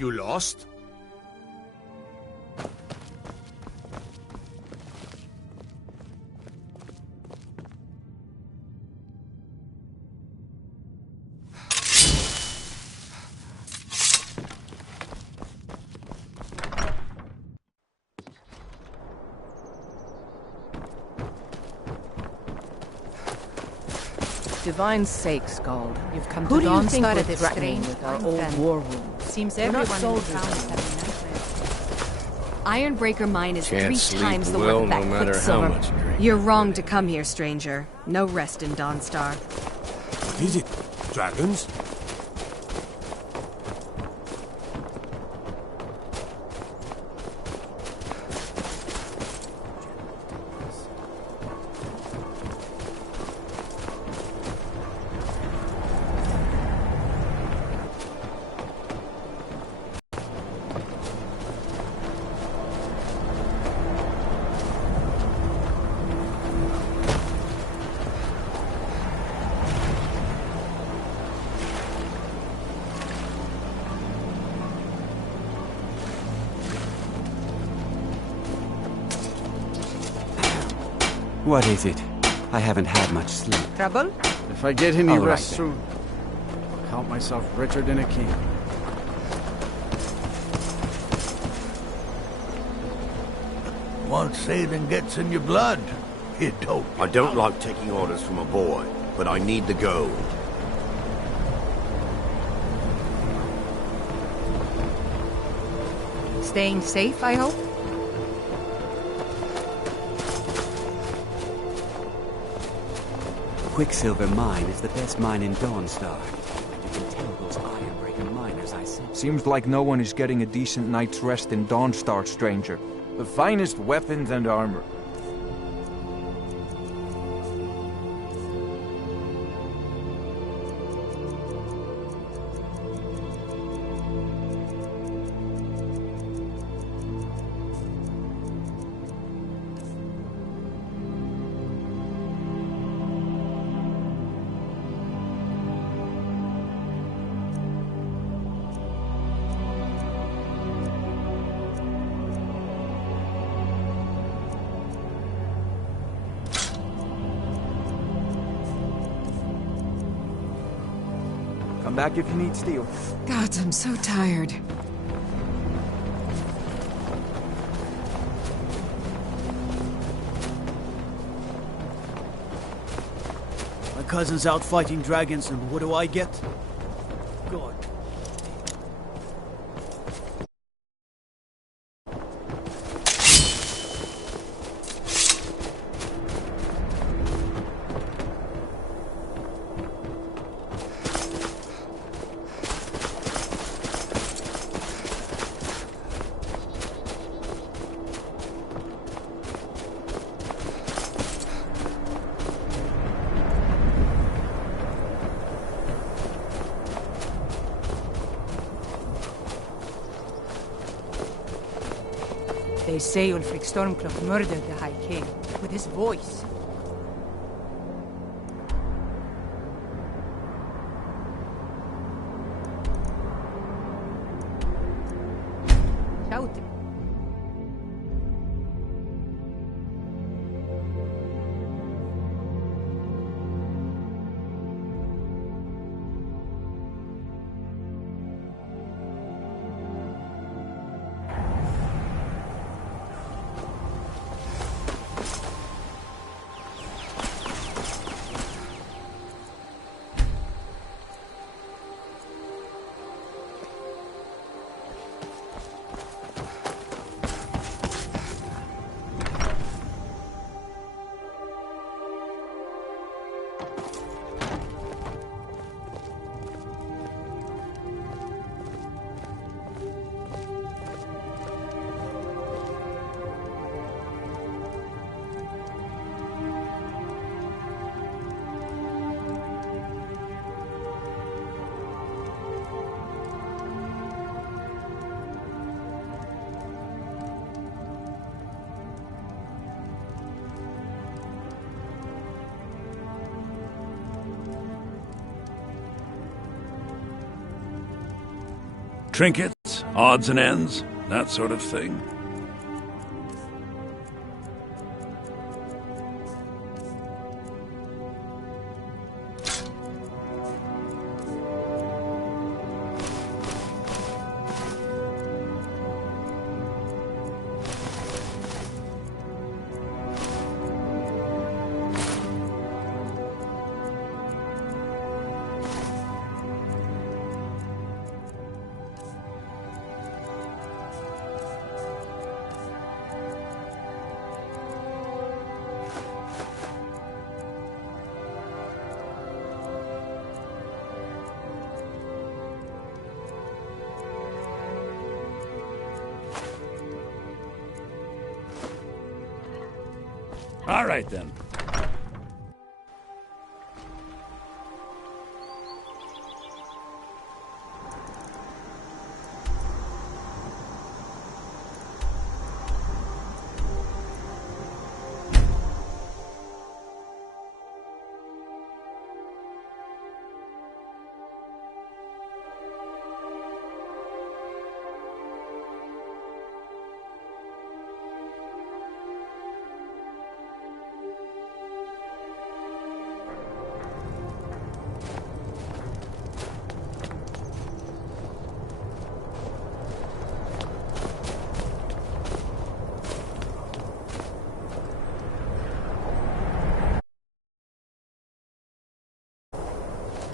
You lost? Divine's sake, Skald. You've come Who to do you think Dawnstar with to this threaten me strange with our mind old then? war wounds. Seems We're not everyone in the soldiers town is anymore. having nightmares. Ironbreaker mine is Can't 3 sleep times the well, worth of that no matter quicksilver. how much drink. You're wrong to come here, stranger. No rest in Dawnstar. What is it? Dragons? What is it? I haven't had much sleep. Trouble? If I get any All right, rest then. soon, I'll count myself richer than a king. Once sailing gets in your blood, it don't. I don't like taking orders from a boy, but I need the gold. Staying safe, I hope? Quicksilver Mine is the best mine in Dawnstar. And you can tell those Ironbreaker miners I sent. Seems like no one is getting a decent night's rest in Dawnstar, stranger. The finest weapons and armor. Come back if you need steel. God, I'm so tired. My cousin's out fighting dragons, and what do I get? God. They say Ulfric Stormcloak murdered the High King with his voice. Shouting. Trinkets, odds and ends, that sort of thing. All right, then.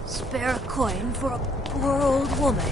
Spare a coin for a poor old woman.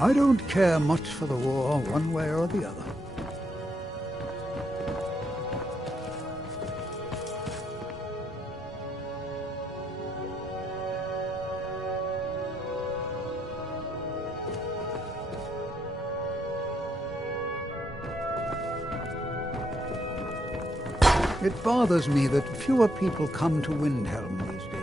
I don't care much for the war, one way or the other. It bothers me that fewer people come to Windhelm these days.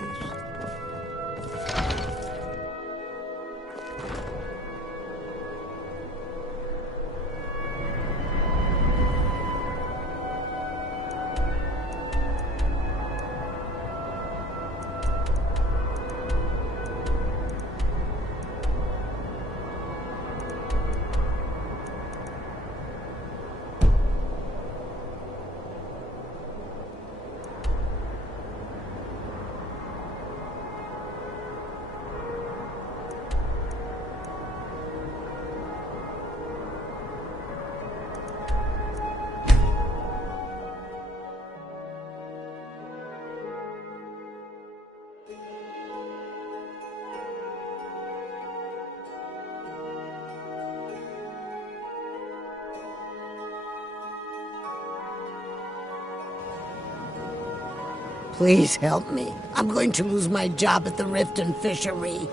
Please help me. I'm going to lose my job at the Riften Fishery.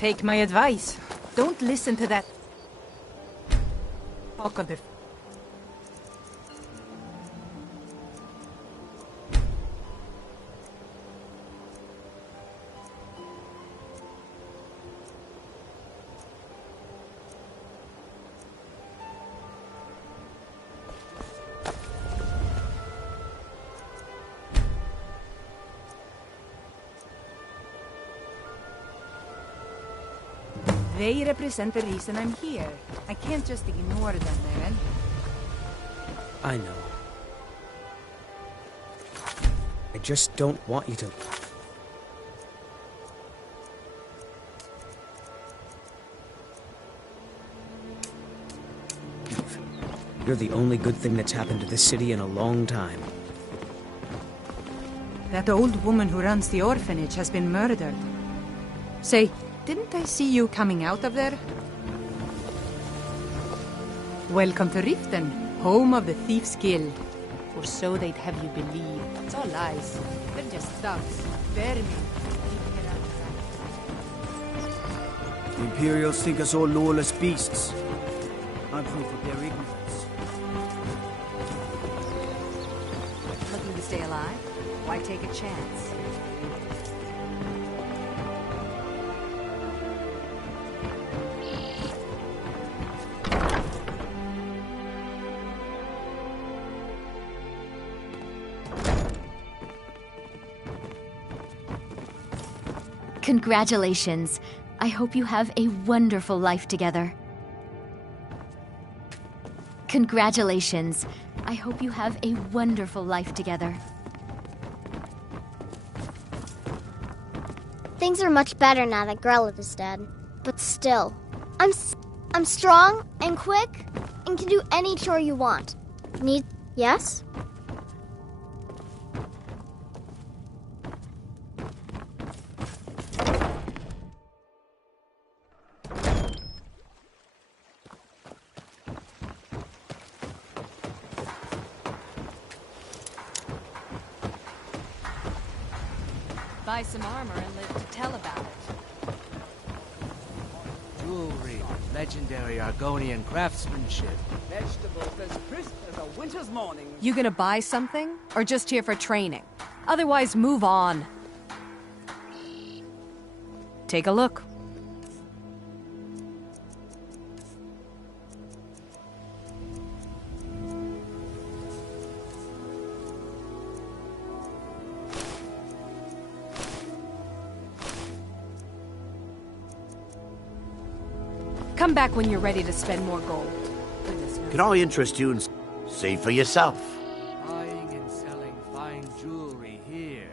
Take my advice. Don't listen to that talk of the... They represent the reason I'm here. I can't just ignore them, man. I know. I just don't want you to... You're the only good thing that's happened to this city in a long time. That old woman who runs the orphanage has been murdered. Say, didn't I see you coming out of there? Welcome to Riften, home of the Thieves' Guild. Or so they'd have you believe. It's all lies. They're just thugs. Vermin. The Imperials think us all lawless beasts. I'm proof of their ignorance. Looking to stay alive? Why take a chance? Congratulations. I hope you have a wonderful life together. Congratulations. I hope you have a wonderful life together. Things are much better now that Grelith is dead. But still, I'm strong and quick and can do any chore you want. Yes? Buy some armor and live to tell about it. Jewelry, legendary Argonian craftsmanship. Vegetables as crisp as a winter's morning. You gonna buy something, or just here for training? Otherwise, move on. Take a look. Come back when you're ready to spend more gold. Can I interest you in... See for yourself. Buying and selling fine jewelry here.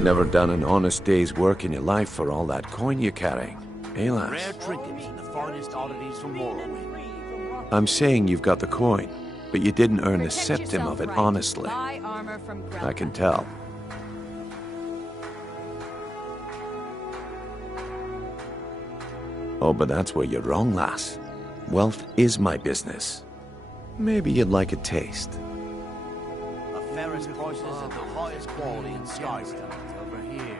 Never done an honest day's work in your life for all that coin you're carrying, eh, lass? Rare trinkets and the finest oddities from Morrowind. I'm saying you've got the coin, but you didn't earn a septim of it honestly. I can tell. Oh, but that's where you're wrong, lass. Wealth is my business. Maybe you'd like a taste. The fairest prices and the highest quality in Skyrim. Over here.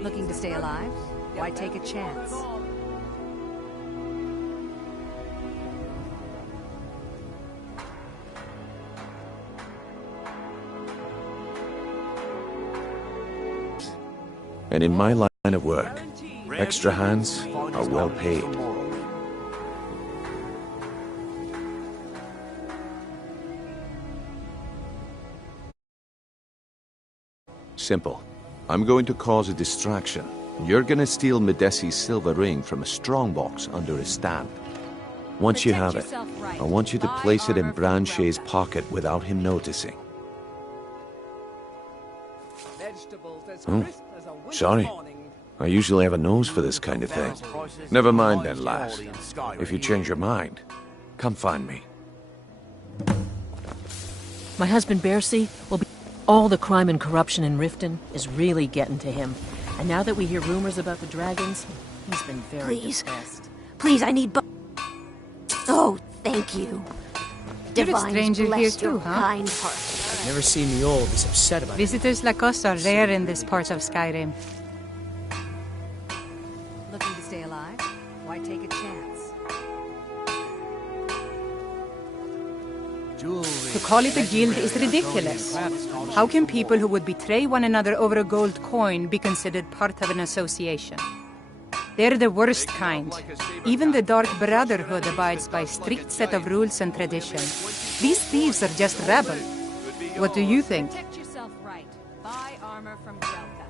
Looking to stay alive? Why take a chance? And in my line of work, extra hands are well paid. Simple. I'm going to cause a distraction. You're gonna steal Medesi's silver ring from a strongbox under his stamp. Once you have it, I want you to place it in Branche's pocket without him noticing. Oh, sorry. I usually have a nose for this kind of thing. Never mind then, lass. If you change your mind, come find me. My husband Bercy will be... All the crime and corruption in Riften is really getting to him. And now that we hear rumors about the dragons, he's been very depressed. Please, I need... Oh, thank you. You're a stranger here too, huh? Kind heart. I've never seen the old this upset about it. Visitors like us are rare in this part of Skyrim. Looking to stay alive? Why take a chance? To call it a guild is ridiculous. How can people who would betray one another over a gold coin be considered part of an association? They're the worst kind. Even the Dark Brotherhood abides by a strict set of rules and traditions. These thieves are just rabble. What do you think? Protect yourself right. Buy armor from Grelka.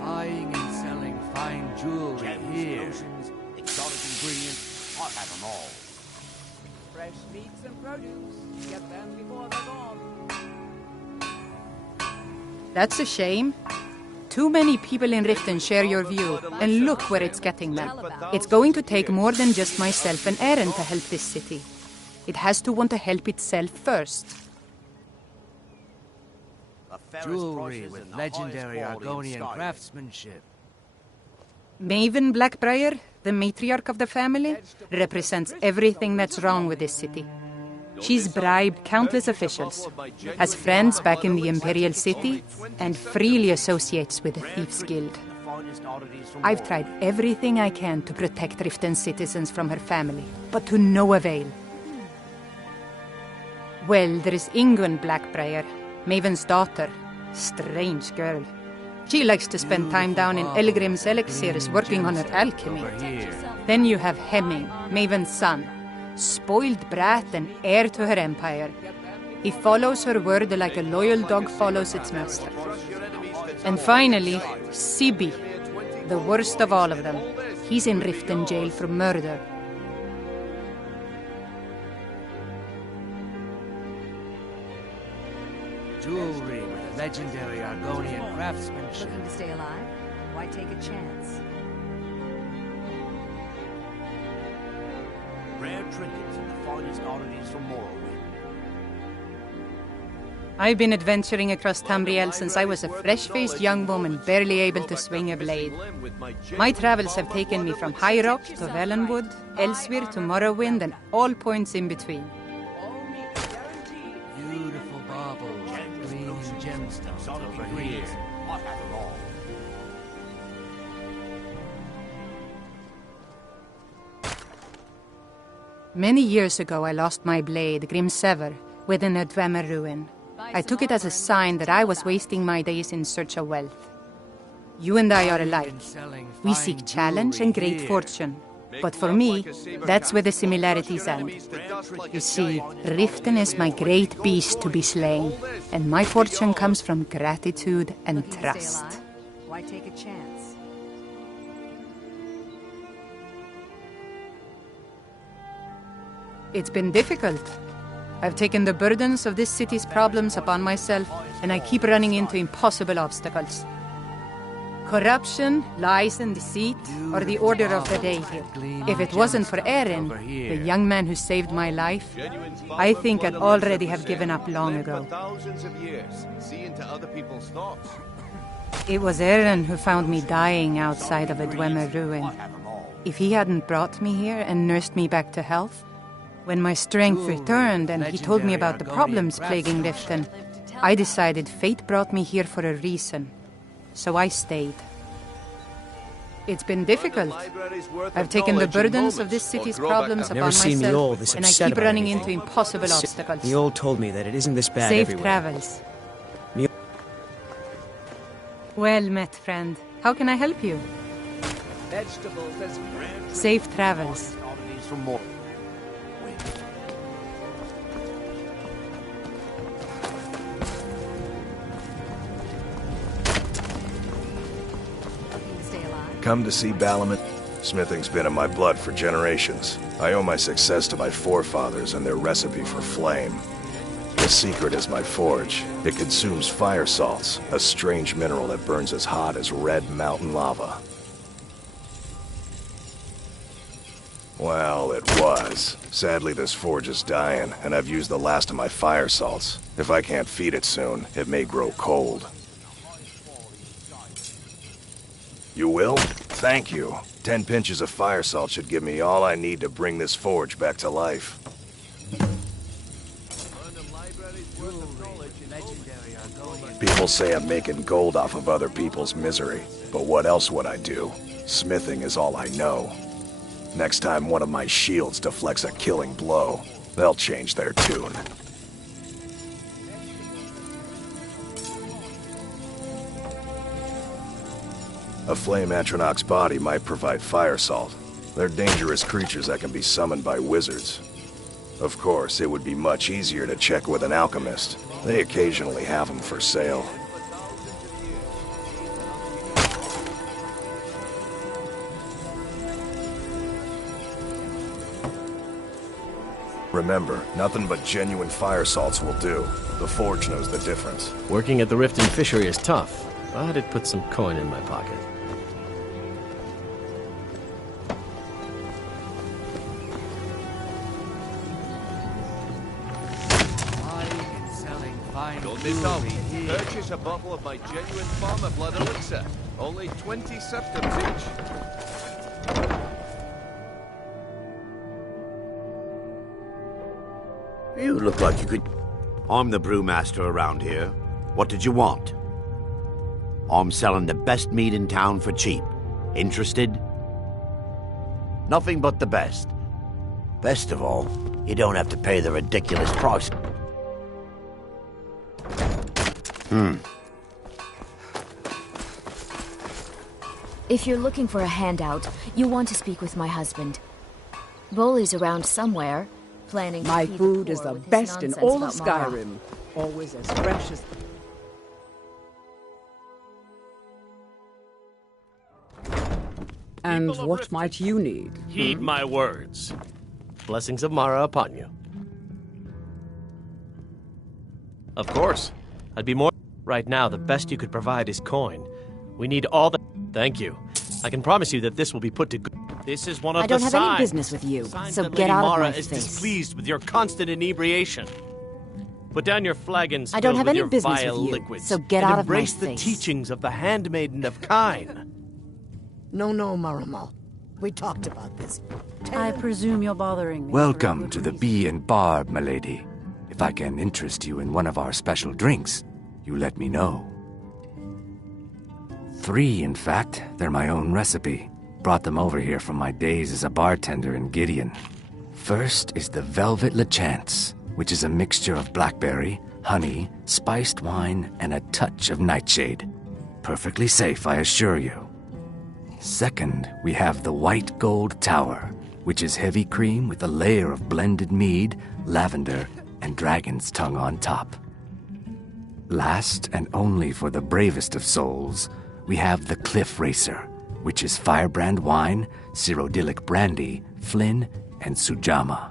Buying and selling fine jewelry here. Lotions, exotic ingredients, I have them all. Fresh meats and produce. Get them before they're gone. That's a shame. Too many people in Riften share your view, and look where it's getting them. It's going to take more than just myself and Aaron to help this city. It has to want to help itself first. Jewelry with legendary Argonian craftsmanship. Maven Blackbriar, the matriarch of the family, represents everything that's wrong with this city. She's bribed countless officials, has friends back in the Imperial City, and freely associates with the Thieves Guild. I've tried everything I can to protect Riften citizens from her family, but to no avail. Well, there is Ingun Blackbriar, Maven's daughter. Strange girl. She likes to spend time down in Elgrim's elixirs working on her alchemy. Then you have Hemming, Maven's son. Spoiled brat and heir to her empire. He follows her word like a loyal dog follows its master. And finally, Sibi, the worst of all of them. He's in Riften jail for murder. Jewelry with legendary Argonian craftsmanship. Looking to stay alive? Why take a chance? Rare trinkets and the finest oddities from Morrowind. I've been adventuring across Tamriel since I was a fresh-faced young woman barely able to swing a blade. My travels have taken me from High Rock to Valenwood, Elsewhere to Morrowind, and all points in between. Beautiful baubles, gleaming gemstones over here. I have them all. Many years ago I lost my blade, Grimsever, within a Dwemer ruin. I took it as a sign that I was wasting my days in search of wealth. You and I are alike. We seek challenge and great fortune. But for me, that's where the similarities end. You see, Riften is my great beast to be slain, and my fortune comes from gratitude and trust. Why take a chance? It's been difficult. I've taken the burdens of this city's problems upon myself, and I keep running into impossible obstacles. Corruption, lies and deceit are the order of the day here. If it wasn't for Aaron, the young man who saved my life, I think I'd already have given up long ago. It was Aaron who found me dying outside of a Dwemer ruin. If he hadn't brought me here and nursed me back to health, when my strength returned and he told me about the problems plaguing Riften, I decided fate brought me here for a reason. So I stayed. It's been difficult. I've taken the burdens of this city's problems upon myself, and I keep running into impossible obstacles. The old told me that it isn't this bad Safe everywhere. travels. Well met, friend. How can I help you? Vegetables as Safe travels. Oddities from Morrowind. Come to see Balamut? Smithing's been in my blood for generations. I owe my success to my forefathers and their recipe for flame. The secret is my forge. It consumes fire salts, a strange mineral that burns as hot as red mountain lava. Well, it was. Sadly, this forge is dying, and I've used the last of my fire salts. If I can't feed it soon, it may grow cold. You will? Thank you. 10 pinches of fire salt should give me all I need to bring this forge back to life. People say I'm making gold off of other people's misery, but what else would I do? Smithing is all I know. Next time one of my shields deflects a killing blow, they'll change their tune. A flame Atronach's body might provide fire salt. They're dangerous creatures that can be summoned by wizards. Of course, it would be much easier to check with an alchemist. They occasionally have them for sale. Remember, nothing but genuine fire salts will do. The forge knows the difference. Working at the Riften Fishery is tough, but it puts some coin in my pocket. Don't miss out. Purchase a bottle of my genuine farmer blood elixir. Only 20 septims each. You look like you could... I'm the brewmaster around here. What did you want? I'm selling the best meat in town for cheap. Interested? Nothing but the best. Best of all, you don't have to pay the ridiculous price. If you're looking for a handout, you'll want to speak with my husband. Boley's around somewhere, planning to My feed food the is poor the with his best in nonsense all of about Mara. Skyrim. Always as fresh as... And what might you need? Heed my words. Blessings of Mara upon you. Of course. I'd be more... Right now, the best you could provide is coin. We need all the... Thank you. I can promise you that this will be put to good... This is one of I don't the have signs. any business with you, Signs so that get Lady out Mara of my is face. displeased with your constant inebriation. Put down your flagons I don't filled have with any your business vile with you, liquids, so get and out of my embrace the face. teachings of the Handmaiden of Kine. No, Marama. We talked about this. I presume you're bothering me. Welcome to the Bee and Barb, milady. If I can interest you in one of our special drinks, you let me know. 3, in fact. They're my own recipe. Brought them over here from my days as a bartender in Gideon. First is the Velvet LeChance, which is a mixture of blackberry, honey, spiced wine, and a touch of nightshade. Perfectly safe, I assure you. Second, we have the White Gold Tower, which is heavy cream with a layer of blended mead, lavender, and dragon's tongue on top. Last, and only for the bravest of souls, we have the Cliff Racer, which is firebrand wine, Cyrodiilic brandy, Flynn, and Sujama.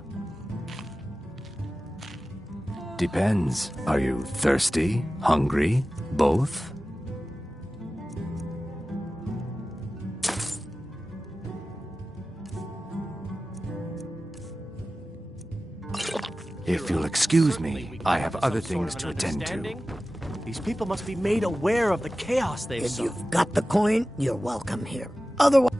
Depends. Are you thirsty, hungry, both? If you'll excuse me, I have other things to attend to. These people must be made aware of the chaos they've If sown. you've got the coin, you're welcome here. Otherwise,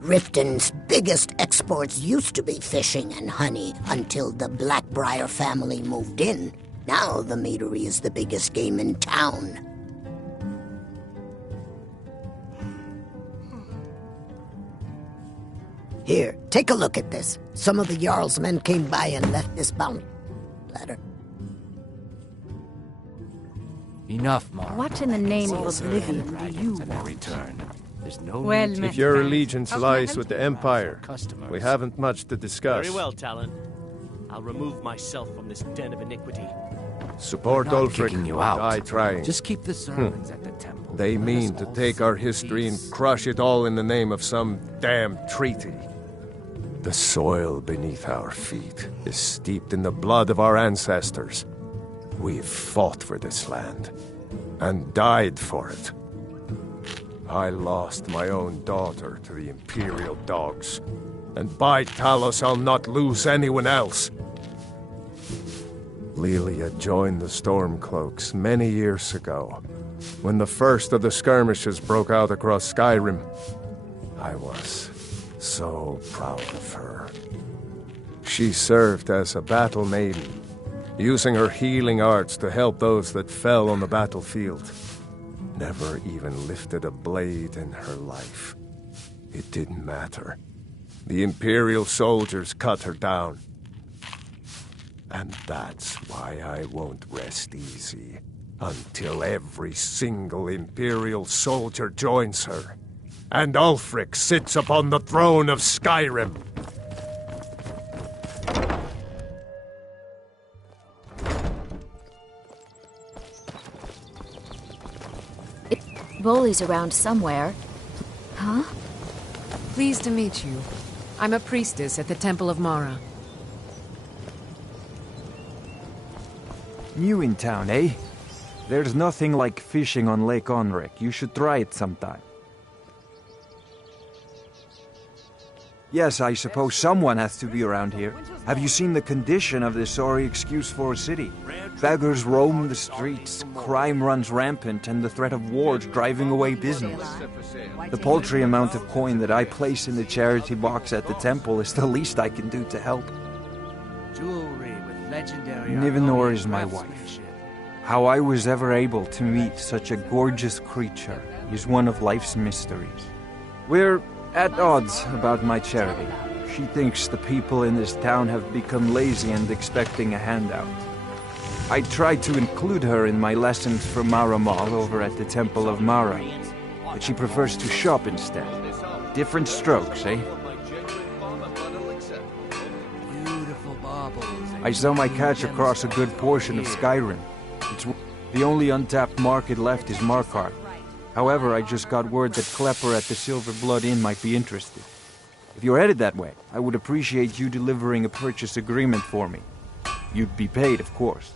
Riften's biggest exports used to be fishing and honey until the Blackbriar family moved in. Now the meadery is the biggest game in town. Here, take a look at this. Some of the Jarl's men came by and left this bounty letter. Enough, Mark. What in the name of oblivion do you want? Return. There's no Well need met, to... If your friend. allegiance How can I lies help with you? the Empire, we haven't much to discuss. Very well, Talon. I'll remove myself from this den of iniquity. Support We're not Ulfric, kicking you or out. die trying. Just keep the servants at the temple. They Let mean us to all take sit our in history and peace. crush it all in the name of some damn treaty. The soil beneath our feet is steeped in the blood of our ancestors. We've fought for this land and died for it. I lost my own daughter to the Imperial dogs. And by Talos, I'll not lose anyone else. Lelia joined the Stormcloaks many years ago, when the first of the skirmishes broke out across Skyrim. I was so proud of her. She served as a battle maiden, using her healing arts to help those that fell on the battlefield. Never even lifted a blade in her life. It didn't matter. The Imperial soldiers cut her down. And that's why I won't rest easy until every single Imperial soldier joins her, and Ulfric sits upon the throne of Skyrim. Bolly's around somewhere. Huh? Pleased to meet you. I'm a priestess at the Temple of Mara. New in town, eh? There's nothing like fishing on Lake Onrek. You should try it sometime. Yes, I suppose someone has to be around here. Have you seen the condition of this sorry excuse for a city? Beggars roam the streets, crime runs rampant, and the threat of war is driving away business. The paltry amount of coin that I place in the charity box at the temple is the least I can do to help. Jewelry with legendary Nivenor is my wife. How I was ever able to meet such a gorgeous creature is one of life's mysteries. We're at odds about my charity. She thinks the people in this town have become lazy and expecting a handout. I tried to include her in my lessons for Maramal over at the Temple of Mara, but she prefers to shop instead. Different strokes, eh? I sell my catch across a good portion of Skyrim. The only untapped market left is Markarth. However, I just got word that Klepper at the Silver Blood Inn might be interested. If you're headed that way, I would appreciate you delivering a purchase agreement for me. You'd be paid, of course.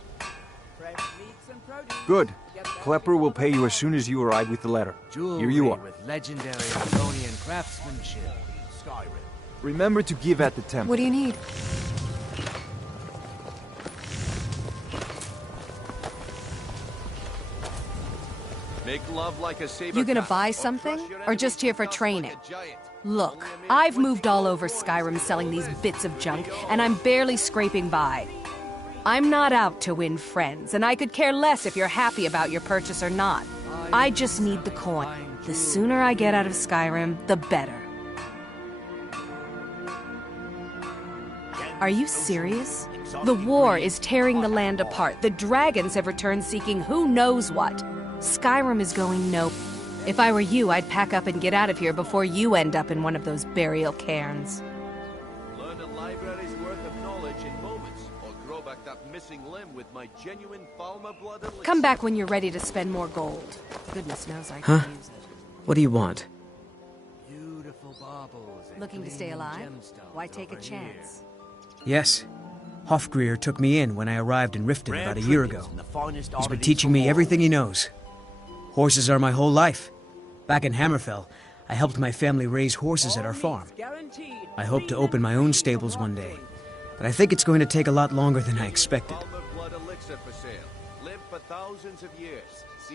Good. Klepper will pay you as soon as you arrive with the letter. Here you are. With legendary Argonian craftsmanship. Remember to give at the temple. What do you need? Make love like a saber. You gonna buy something, or just here for training? Look, I've moved all over Skyrim selling these bits of junk, and I'm barely scraping by. I'm not out to win friends, and I could care less if you're happy about your purchase or not. I just need the coin. The sooner I get out of Skyrim, the better. Are you serious? The war is tearing the land apart. The dragons have returned seeking who knows what. Skyrim is going no. If I were you, I'd pack up and get out of here before you end up in one of those burial cairns. Learn a library's worth of knowledge in moments, or grow back that missing limb with my genuine Falmer blood elixir. Come back when you're ready to spend more gold. Goodness knows I Huh? can use it. What do you want? Beautiful baubles. Looking to stay alive? Why take a chance? Yes. Hofgrir took me in when I arrived in Riften about a year ago. He's been teaching me everything he knows. Horses are my whole life. Back in Hammerfell, I helped my family raise horses at our farm. I hope to open my own stables one day, but I think it's going to take a lot longer than I expected.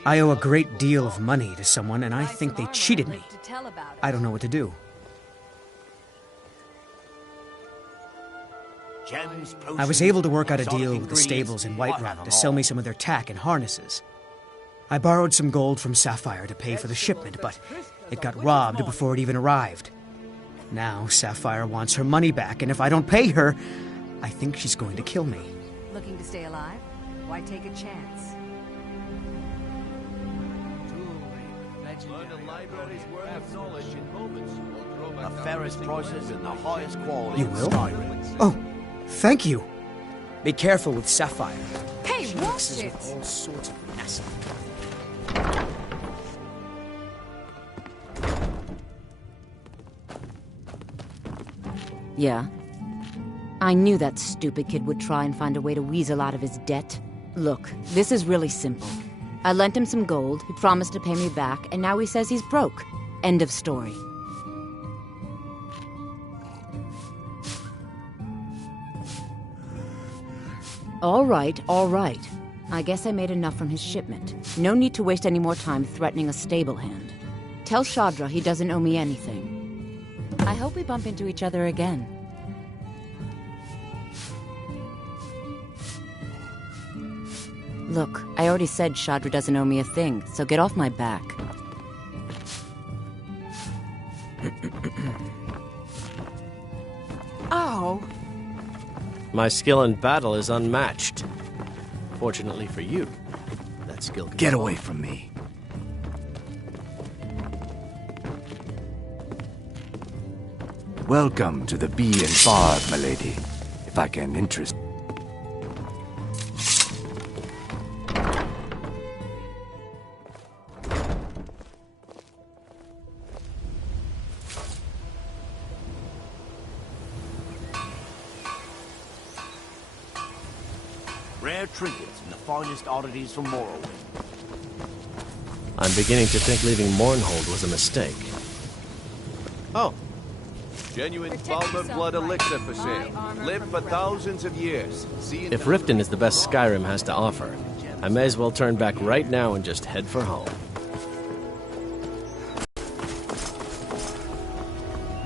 I owe a great deal of money to someone, and I think they cheated me. I don't know what to do. I was able to work out a deal with the stables in Whiterun to sell me some of their tack and harnesses. I borrowed some gold from Sapphire to pay for the shipment, but it got robbed before it even arrived. Now Sapphire wants her money back, and if I don't pay her, I think she's going to kill me. Looking to stay alive? Why take a chance? Learn a library's worth of knowledge in moments, or grow back The that fairest missing prices limb and the with my highest genuine quality You in will? Skyrim. Oh, thank you. Be careful with Sapphire. Hey, She watch mixes it! with all sorts of mess. Yeah? I knew that stupid kid would try and find a way to weasel out of his debt. Look, this is really simple. I lent him some gold, he promised to pay me back, and now he says he's broke. End of story. All right, all right. I guess I made enough from his shipment. No need to waste any more time threatening a stable hand. Tell Shadra he doesn't owe me anything. I hope we bump into each other again. Look, I already said Shadra doesn't owe me a thing, so get off my back. Ow! My skill in battle is unmatched. Fortunately for you, that skill can Get away from me. Welcome to the Bee and Barb, milady. If I can interest... Rare trinkets and the finest oddities from Morrowind. I'm beginning to think leaving Mournhold was a mistake. Oh. Genuine Falmer blood elixir for sale. Live for thousands of years. If Riften is the best Skyrim has to offer, I may as well turn back right now and just head for home.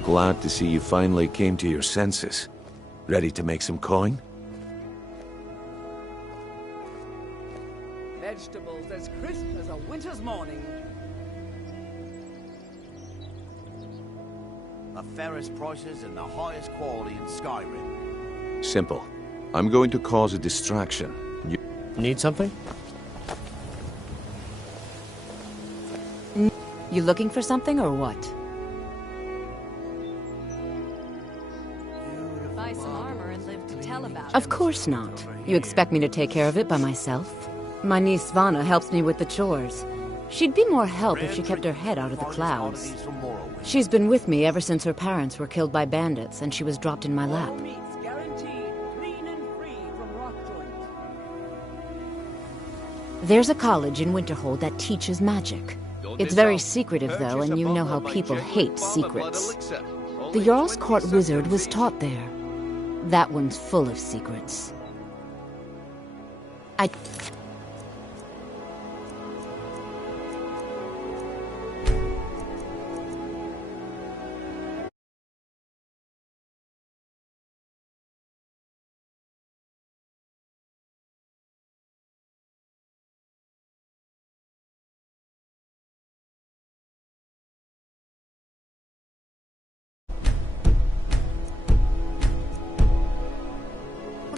Glad to see you finally came to your senses. Ready to make some coin? Vegetables as crisp as a winter's morning. The fairest prices and the highest quality in Skyrim. Simple. I'm going to cause a distraction. You need something? You looking for something or what? Buy some armor and live to tell about it. Of course not. You expect me to take care of it by myself? My niece Svana helps me with the chores. She'd be more help if she kept her head out of the clouds. She's been with me ever since her parents were killed by bandits and she was dropped in my lap. There's a college in Winterhold that teaches magic. It's very secretive, though, and you know how people hate secrets. The Jarl's Court wizard was taught there. That one's full of secrets. I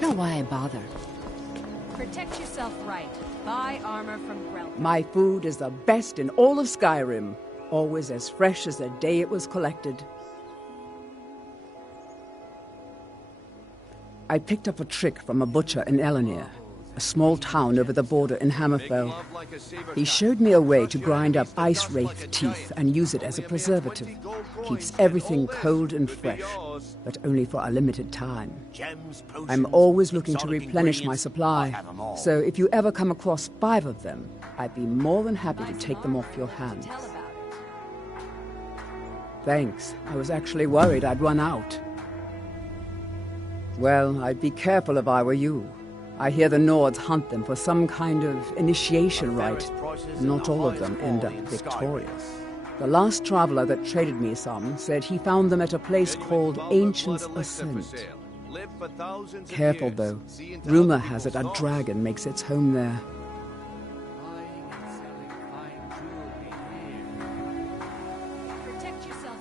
don't know why I bother. Protect yourself right. Buy armor from Grell. My food is the best in all of Skyrim. Always as fresh as the day it was collected. I picked up a trick from a butcher in Elenir, a small town over the border in Hammerfell. He showed me a way to grind up ice wraith teeth and use it as a preservative. Keeps everything cold and fresh, but only for a limited time. I'm always looking to replenish my supply, so if you ever come across 5 of them, I'd be more than happy to take them off your hands. Thanks. I was actually worried I'd run out. Well, I'd be careful if I were you. I hear the Nords hunt them for some kind of initiation rite, and not all of them end up victorious. The last traveler that traded me some said he found them at a place called Ancient's Ascent. Careful, though. Rumor has it a dragon makes its home there.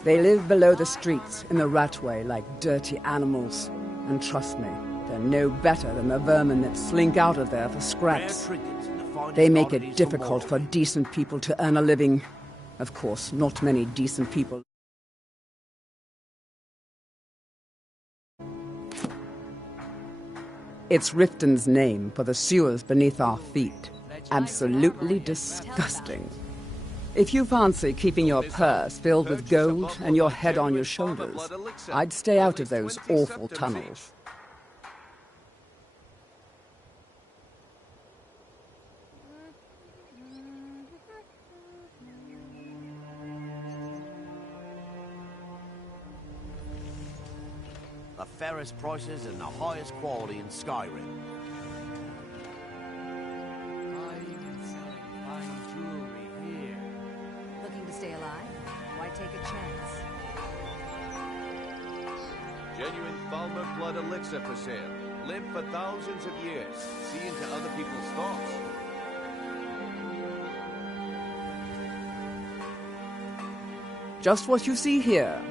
They live below the streets, in the ratway, like dirty animals. And trust me, they're no better than the vermin that slink out of there for scraps. They make it difficult for decent people to earn a living. Of course, not many decent people. It's Riften's name for the sewers beneath our feet. Absolutely disgusting. If you fancy keeping your purse filled with gold and your head on your shoulders, I'd stay out of those awful tunnels. The fairest prices and the highest quality in Skyrim. Buying and selling fine jewelry here. Looking to stay alive? Why take a chance? Genuine Falmer blood elixir for sale. Live for thousands of years. See into other people's thoughts. Just what you see here.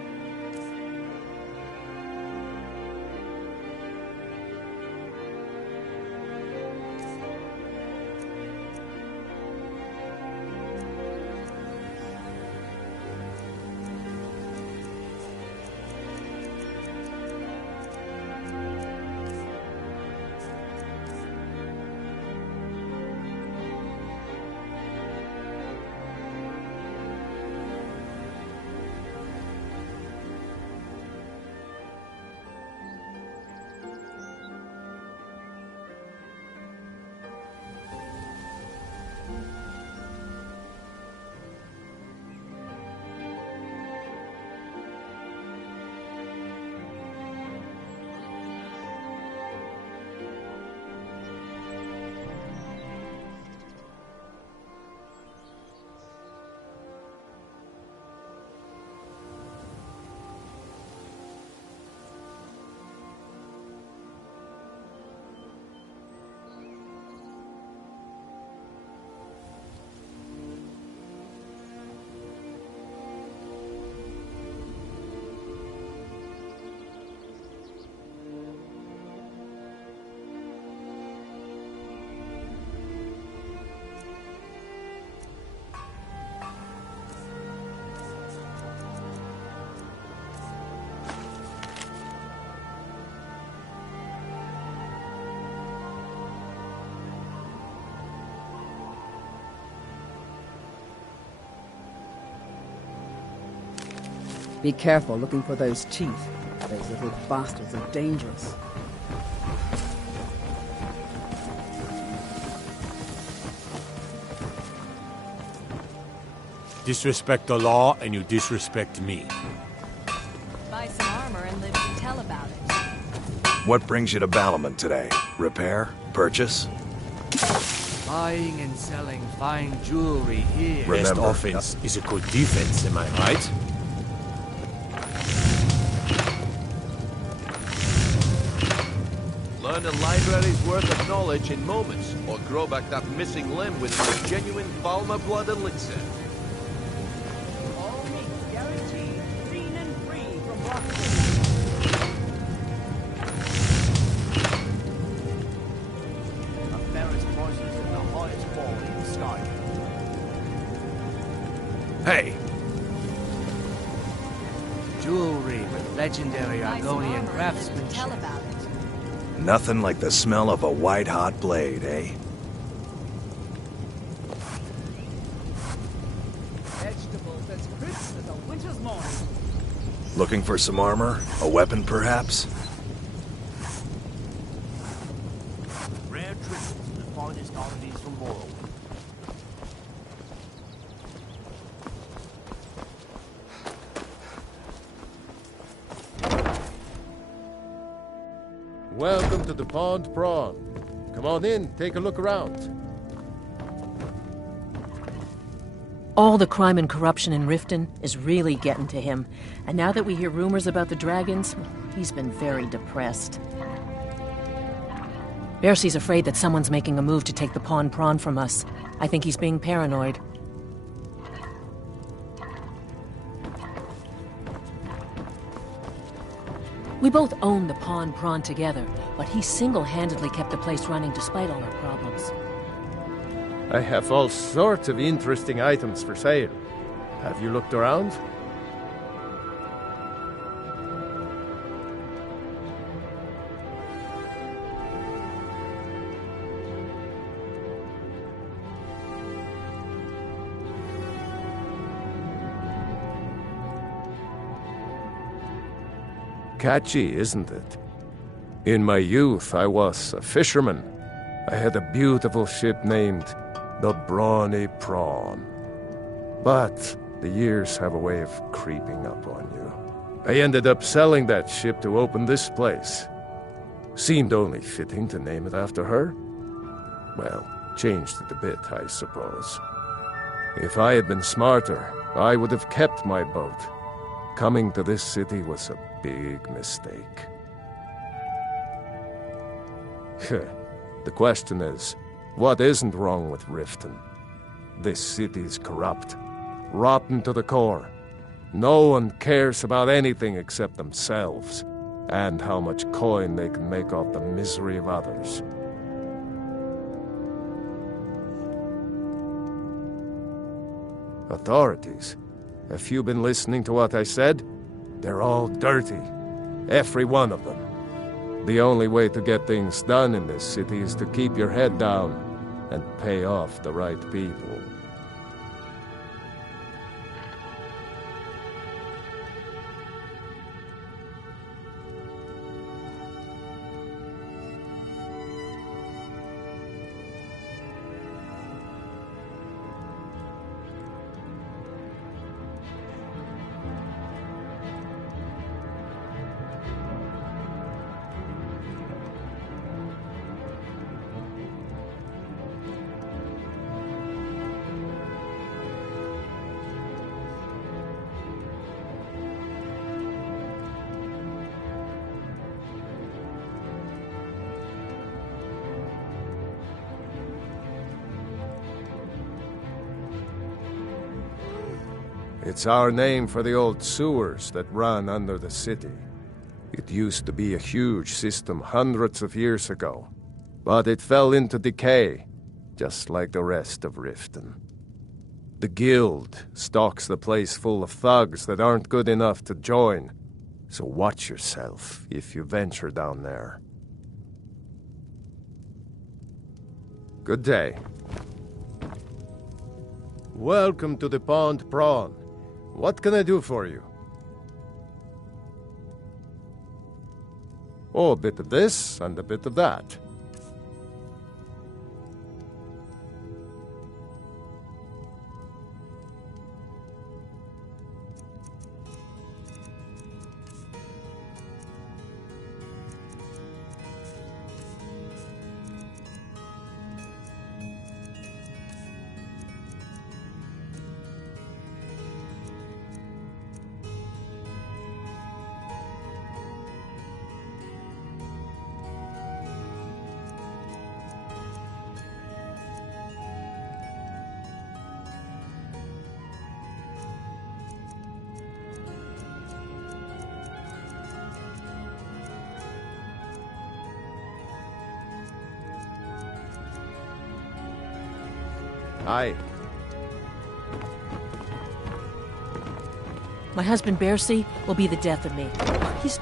Be careful looking for those teeth. Those little bastards are dangerous. Disrespect the law and you disrespect me. Buy some armor and live to tell about it. What brings you to Balamant today? Repair? Purchase? Buying and selling fine jewelry here. Best offense is a good defense, am I right? Learn a library's worth of knowledge in moments, or grow back that missing limb with my genuine Falmer blood elixir. All meats guaranteed, clean and free from rock. The fairest prices and the highest quality in Skyrim. Hey! Jewelry with legendary Argonian craftsmanship. Tell about it. Nothing like the smell of a white-hot blade, eh? Vegetables as crisp as a winter's morning. Looking for some armor? A weapon, perhaps? Rare trinkets and the finest oddities from Morrowind. Welcome to the Pond Prawn. Come on in, take a look around. All the crime and corruption in Riften is really getting to him. And now that we hear rumors about the dragons, he's been very depressed. Bercie's afraid that someone's making a move to take the Pawn Prawn from us. I think he's being paranoid. We both own the Pawn Prawn together, but he single-handedly kept the place running despite all our problems. I have all sorts of interesting items for sale. Have you looked around? Catchy, isn't it? In my youth, I was a fisherman. I had a beautiful ship named the Brawny Prawn. But the years have a way of creeping up on you. I ended up selling that ship to open this place. Seemed only fitting to name it after her. Well, changed it a bit, I suppose. If I had been smarter, I would have kept my boat. Coming to this city was a big mistake. The question is, what isn't wrong with Riften? This city's corrupt, rotten to the core. No one cares about anything except themselves, and how much coin they can make off the misery of others. Authorities, have you been listening to what I said? They're all dirty. Every one of them. The only way to get things done in this city is to keep your head down and pay off the right people. It's our name for the old sewers that run under the city. It used to be a huge system hundreds of years ago, but it fell into decay, just like the rest of Riften. The guild stocks the place full of thugs that aren't good enough to join, so watch yourself if you venture down there. Good day. Welcome to the Pond Prawn. What can I do for you? Oh, a bit of this and a bit of that. Hi. My husband, Bercy, will be the death of me. He's...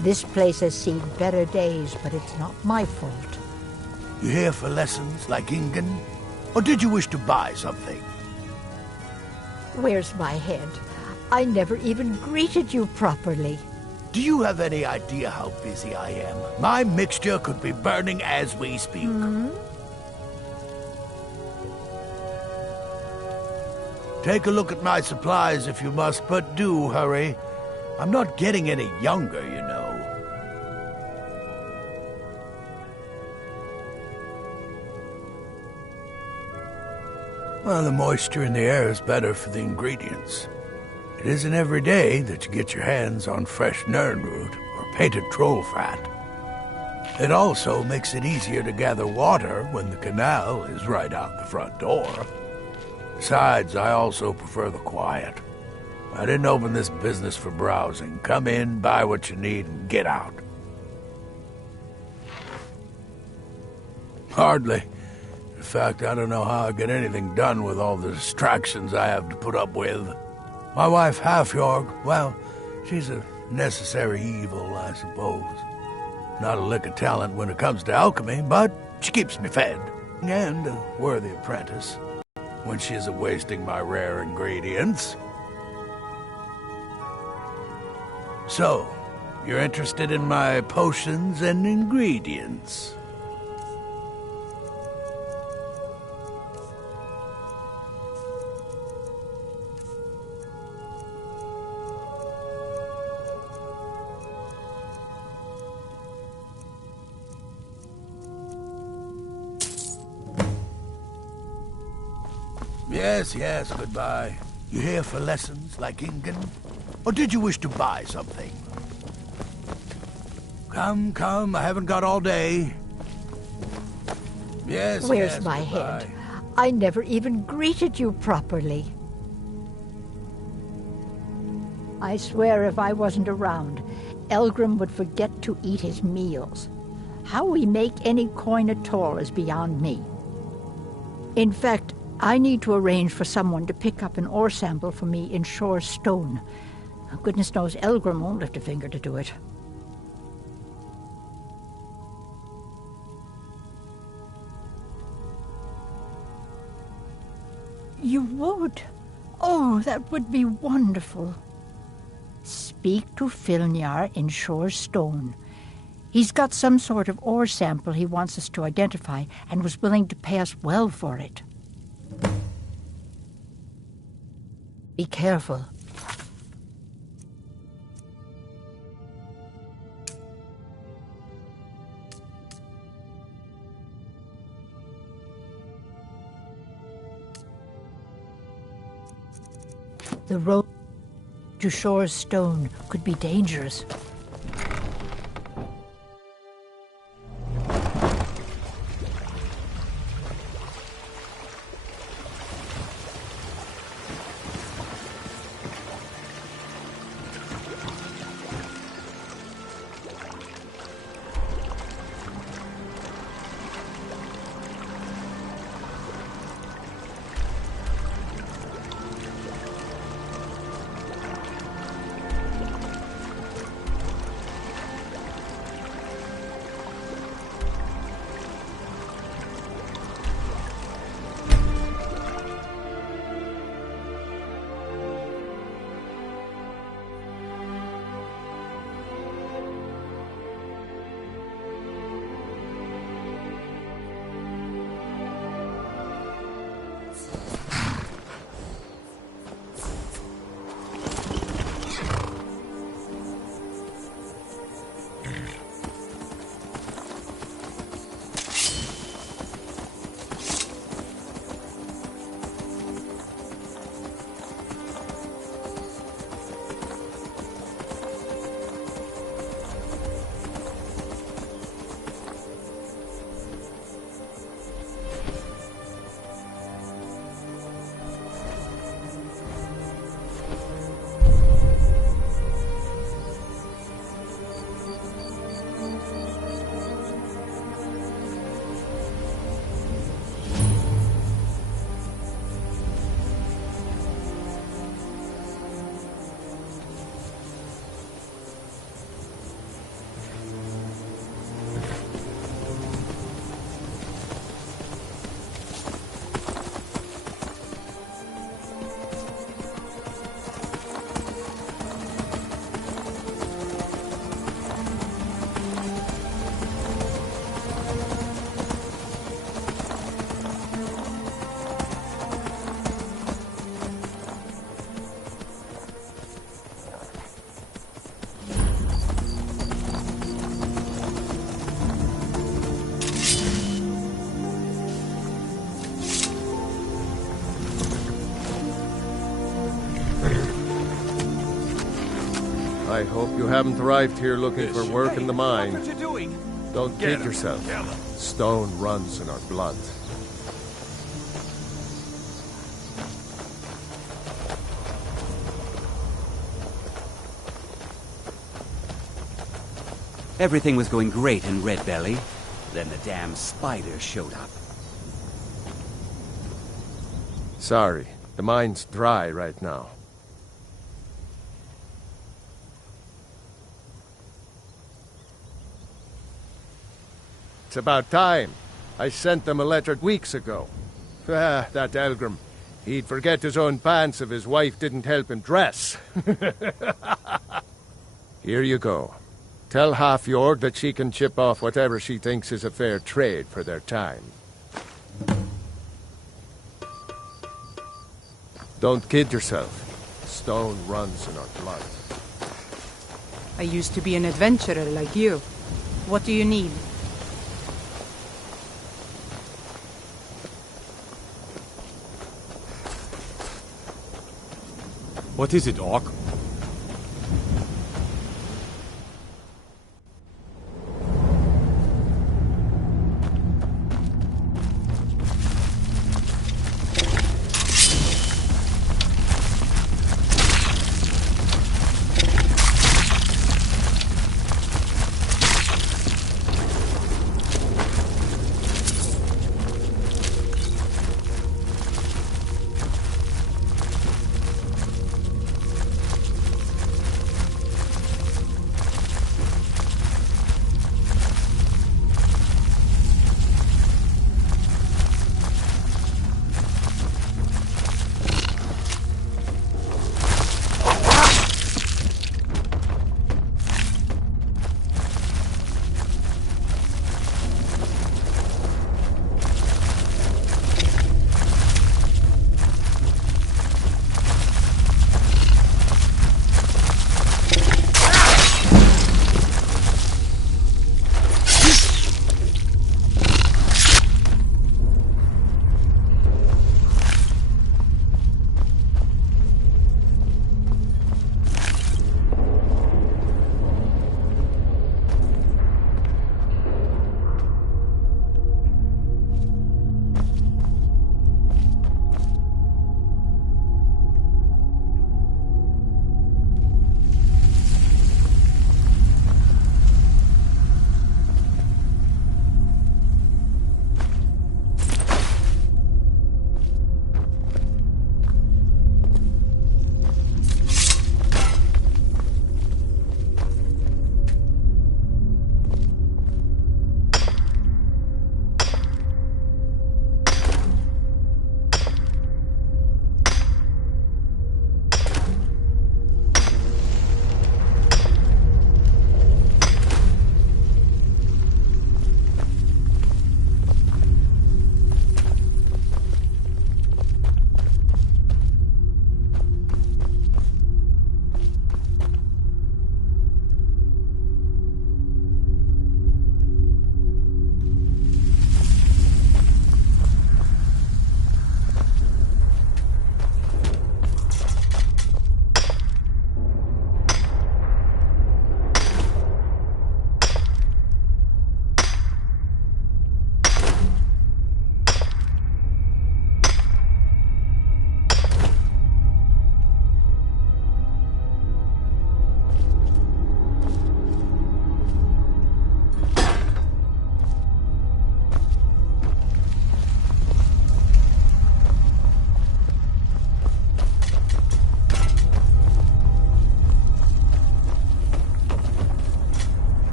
This place has seen better days, but it's not my fault. You here for lessons, like Ingen? Or did you wish to buy something? Where's my head? I never even greeted you properly. Do you have any idea how busy I am? My mixture could be burning as we speak. Take a look at my supplies if you must, but do hurry. I'm not getting any younger, you know. Well, the moisture in the air is better for the ingredients. It isn't every day that you get your hands on fresh nernroot or painted troll fat. It also makes it easier to gather water when the canal is right out the front door. Besides, I also prefer the quiet. I didn't open this business for browsing. Come in, buy what you need, and get out. Hardly. In fact, I don't know how I get anything done with all the distractions I have to put up with. My wife, Halfjorg, well, she's a Necessary evil, I suppose. Not a lick of talent when it comes to alchemy, but she keeps me fed. And a worthy apprentice, when she isn't wasting my rare ingredients. So, you're interested in my potions and ingredients? Yes, goodbye. You here for lessons, like Ingen? Or did you wish to buy something? Come, I haven't got all day. Where's my goodbye. head? I never even greeted you properly. I swear if I wasn't around, Elgrim would forget to eat his meals. How we make any coin at all is beyond me. In fact, I need to arrange for someone to pick up an ore sample for me in Shore Stone. Goodness knows Elgrim won't lift a finger to do it. You would? Oh, that would be wonderful. Speak to Filnyar in Shore Stone. He's got some sort of ore sample he wants us to identify and was willing to pay us well for it. Be careful. The road to Shore's Stone could be dangerous. I hope you haven't arrived here looking for work in the mine. What are you doing? Don't kid yourself. Stone runs in our blood. Everything was going great in Red Belly. Then the damn spider showed up. Sorry, the mine's dry right now. It's about time. I sent them a letter weeks ago. That Elgrim. He'd forget his own pants if his wife didn't help him dress. Here you go. Tell Half-Yord that she can chip off whatever she thinks is a fair trade for their time. Don't kid yourself. Stone runs in our blood. I used to be an adventurer like you. What do you need? What is it, Orc?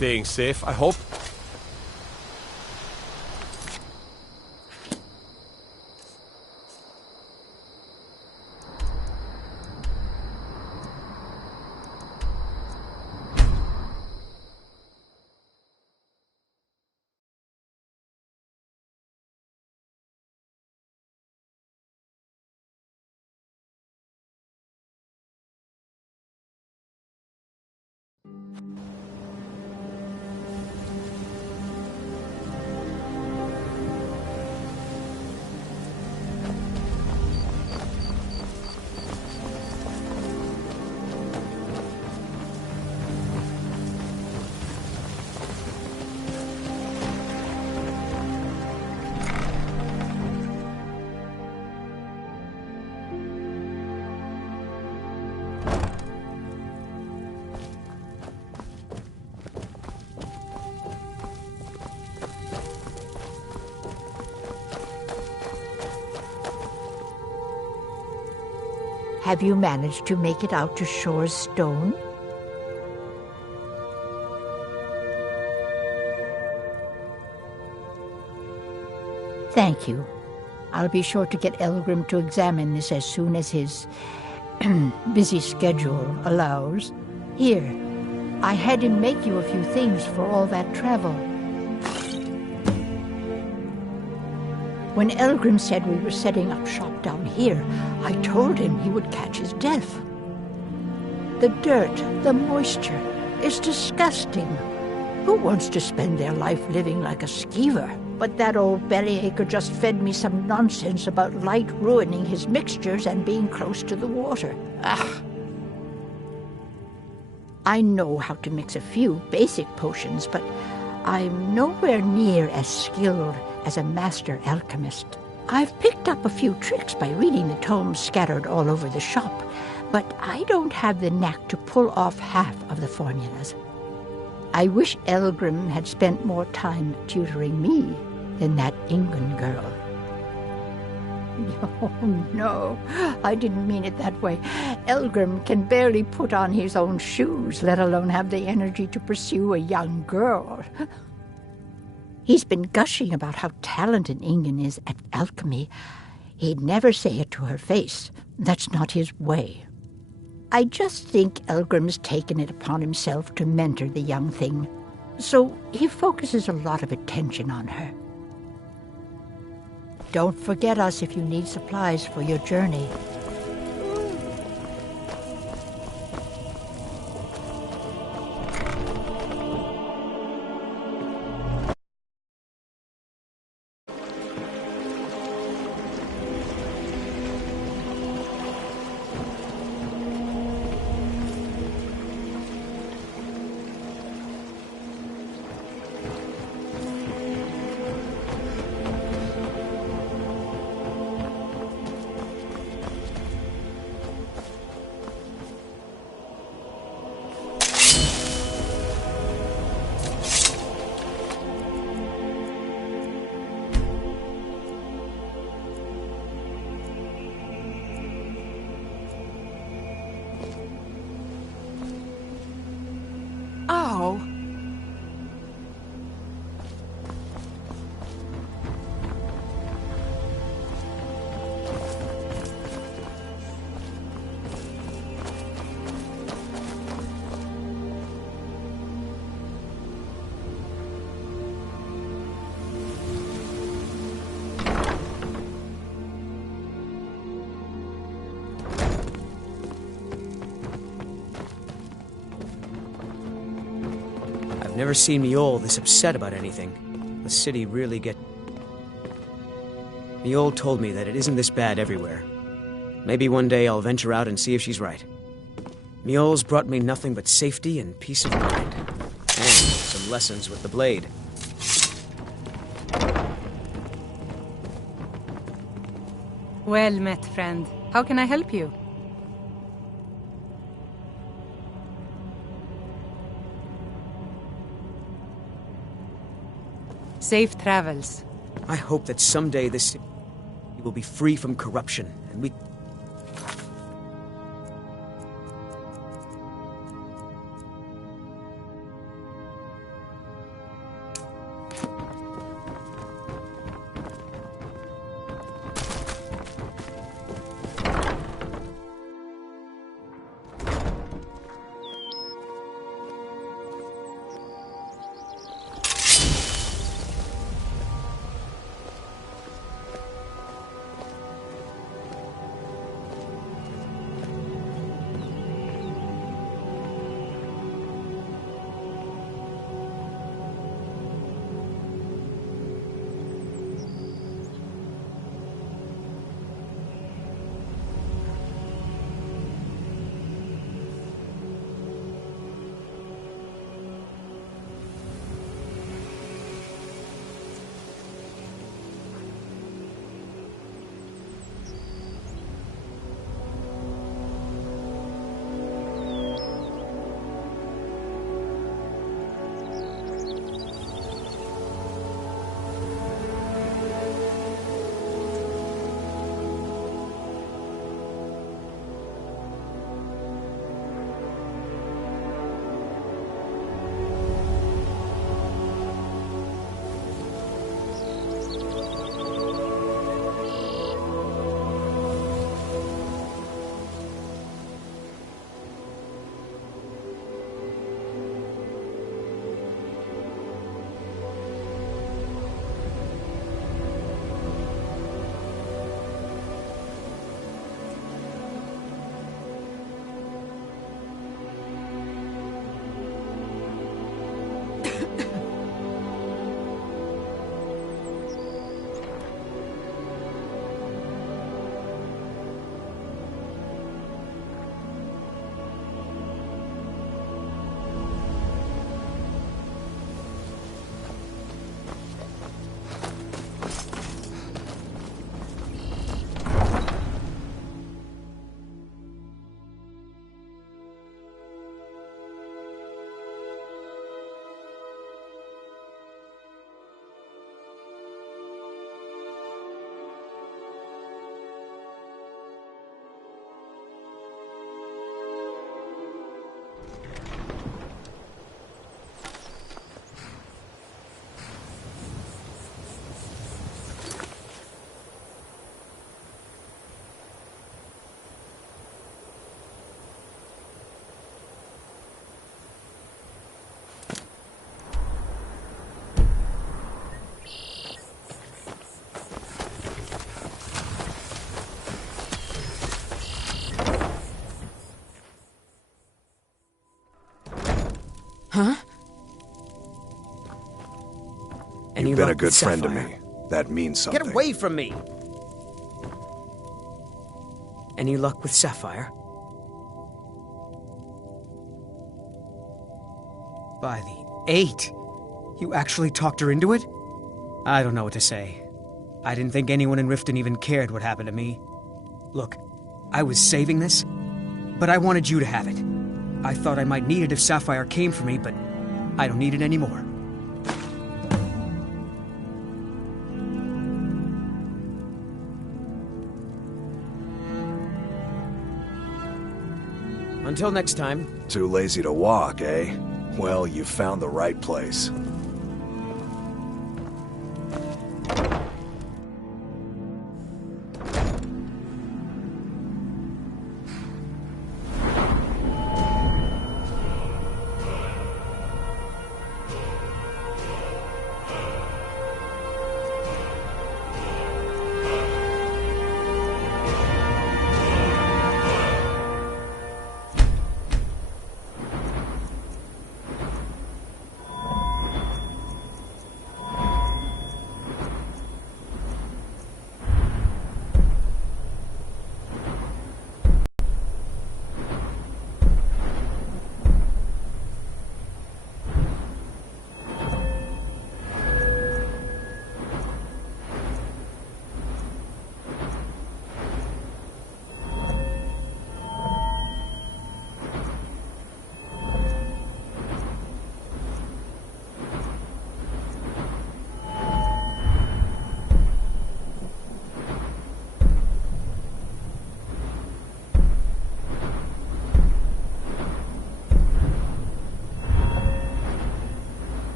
staying safe, I hope. Have you managed to make it out to Shore's Stone? Thank you. I'll be sure to get Elgrim to examine this as soon as his busy schedule allows. Here, I had him make you a few things for all that travel. When Elgrim said we were setting up shop down here, I told him he would catch his death. The dirt, the moisture, is disgusting. Who wants to spend their life living like a skeever? But that old bellyacre just fed me some nonsense about light ruining his mixtures and being close to the water. Ugh. I know how to mix a few basic potions, but I'm nowhere near as skilled as a master alchemist. I've picked up a few tricks by reading the tomes scattered all over the shop, but I don't have the knack to pull off half of the formulas. I wish Elgrim had spent more time tutoring me than that Ingun girl. Oh, no, I didn't mean it that way. Elgrim can barely put on his own shoes, let alone have the energy to pursue a young girl. He's been gushing about how talented Ingun is at alchemy. He'd never say it to her face. That's not his way. I just think Elgrim's taken it upon himself to mentor the young thing, so he focuses a lot of attention on her. Don't forget us if you need supplies for your journey. Ow! I've never seen Miol this upset about anything. The city really Miol told me that it isn't this bad everywhere. Maybe one day I'll venture out and see if she's right. Miol's brought me nothing but safety and peace of mind. And some lessons with the blade. Well met, friend. How can I help you? Safe travels. I hope that someday this city will be free from corruption, and we... good friend to Sapphire. me. That means something. Get away from me! Any luck with Sapphire? By the 8! You actually talked her into it? I don't know what to say. I didn't think anyone in Riften even cared what happened to me. Look, I was saving this, but I wanted you to have it. I thought I might need it if Sapphire came for me, but I don't need it anymore. Until next time. Too lazy to walk, eh? Well, you found the right place.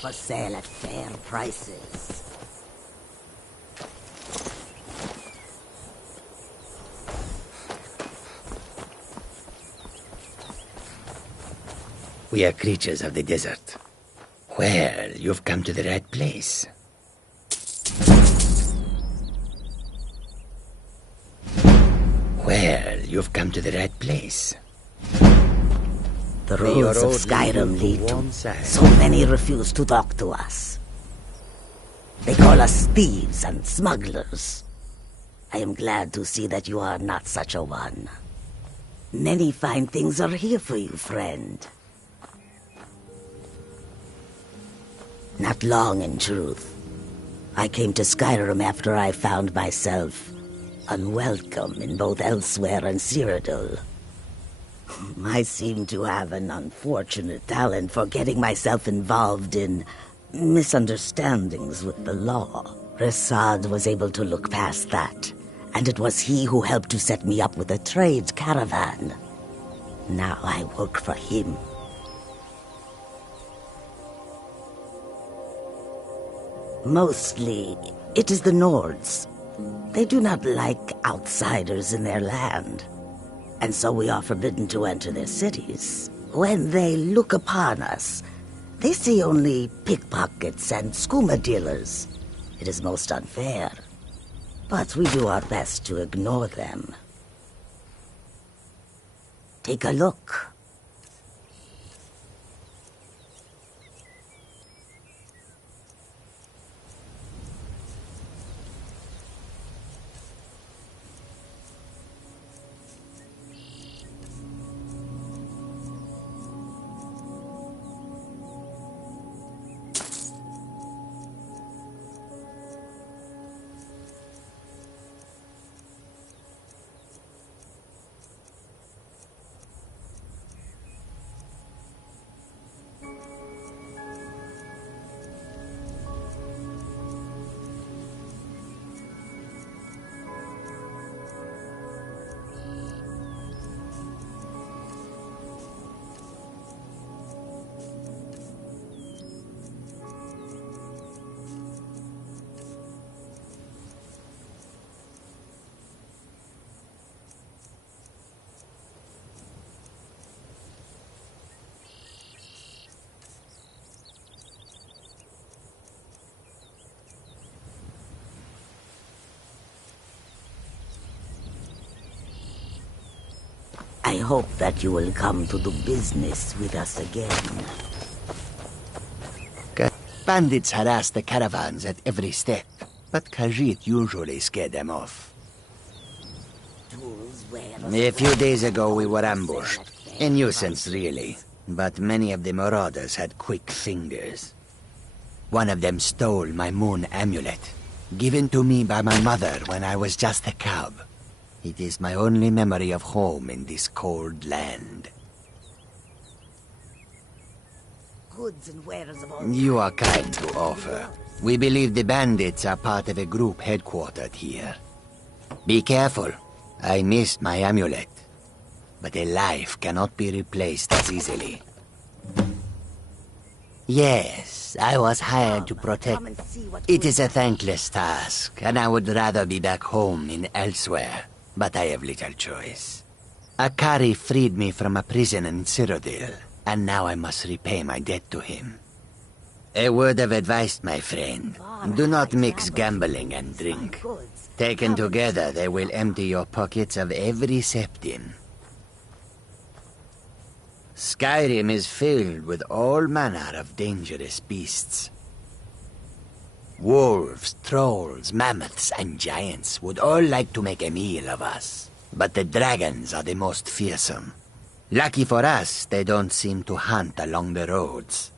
For sale at fair prices. We are creatures of the desert. Well, you've come to the right place. Well, you've come to the right place. The roads of Skyrim lead to... So many refuse to talk to us. They call us thieves and smugglers. I am glad to see that you are not such a one. Many fine things are here for you, friend. Not long, in truth. I came to Skyrim after I found myself unwelcome in both Elsewhere and Cyrodiil. I seem to have an unfortunate talent for getting myself involved in misunderstandings with the law. Resad was able to look past that, and it was he who helped to set me up with a trade caravan. Now I work for him. Mostly, it is the Nords. They do not like outsiders in their land, and so we are forbidden to enter their cities. When they look upon us, they see only pickpockets and skooma dealers. It is most unfair, but we do our best to ignore them. Take a look. I hope that you will come to do business with us again. Bandits harass the caravans at every step, but Khajiit usually scared them off. A few days ago we were ambushed. A nuisance, really. But many of the marauders had quick fingers. One of them stole my moon amulet, given to me by my mother when I was just a cub. It is my only memory of home in this cold land. Goods and wares of all You are kind to offer. We believe the bandits are part of a group headquartered here. Be careful. I missed my amulet. But a life cannot be replaced as easily. Yes, I was hired to protect. It is a thankless task, and I would rather be back home in elsewhere. But I have little choice. Akari freed me from a prison in Cyrodiil, and now I must repay my debt to him. A word of advice, my friend. Do not mix gambling and drink. Taken together, they will empty your pockets of every septim. Skyrim is filled with all manner of dangerous beasts. Wolves, trolls, mammoths, and giants would all like to make a meal of us. But the dragons are the most fearsome. Lucky for us, they don't seem to hunt along the roads.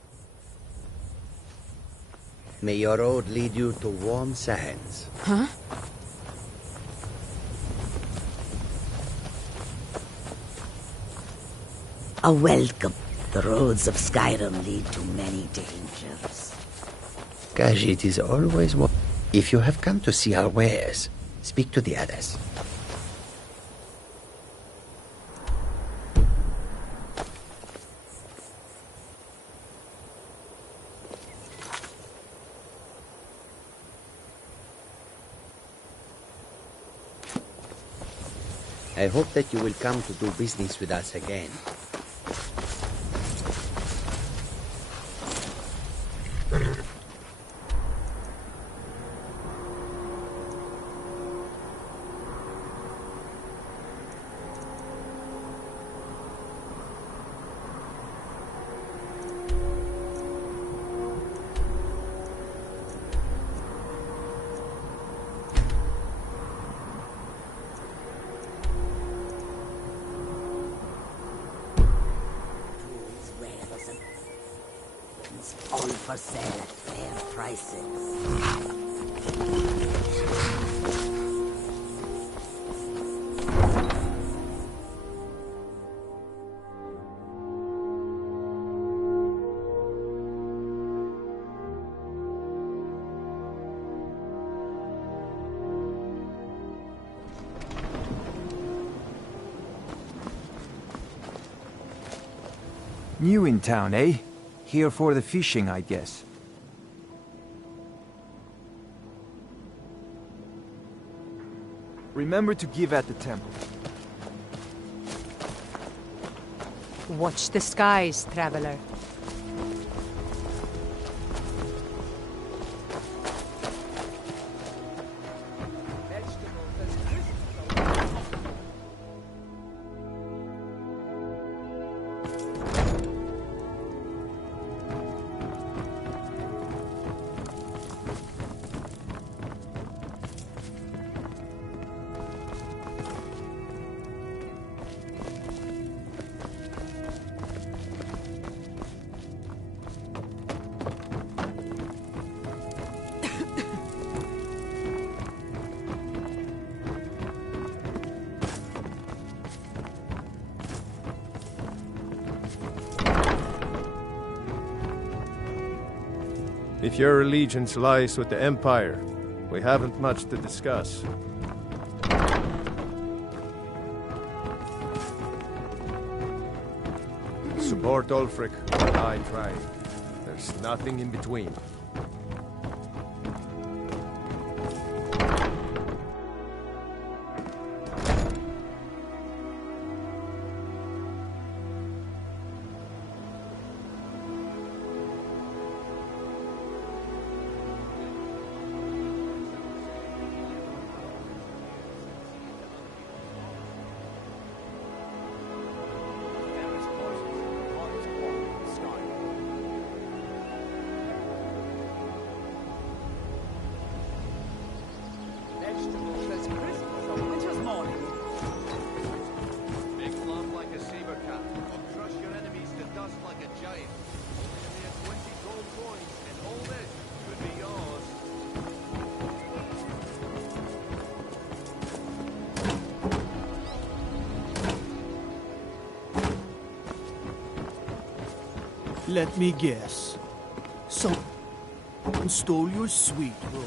May your road lead you to warm sands. Huh? A welcome. The roads of Skyrim lead to many dangers. Khajiit is always If you have come to see our wares, speak to the others. I hope that you will come to do business with us again. All for sale at fair prices. New in town, eh? Here for the fishing, I guess. Remember to give at the temple. Watch the skies, traveler. If your allegiance lies with the Empire, we haven't much to discuss. Support Ulfric, or I try. There's nothing in between. Let me guess. Someone stole your sweet roll.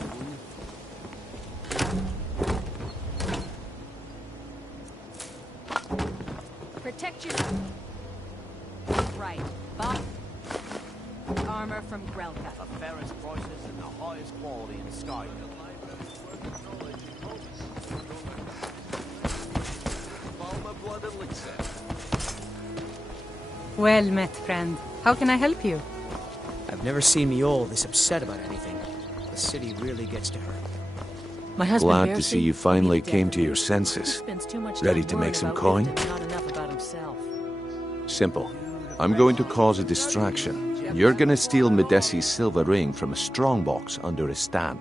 Protect your... Right. Bob. Armor from Grelka. The fairest prices and the highest quality in Skyrim. Well met, friend. How can I help you? I've never seen Miol this upset about anything. The city really gets to her. My husband Glad Bercy, to see you finally came to your he senses. spends too much Ready time to make worried some about coin? Riften and not enough about himself. Simple. I'm going to cause a distraction. You're gonna steal Medesi's silver ring from a strongbox under his stand.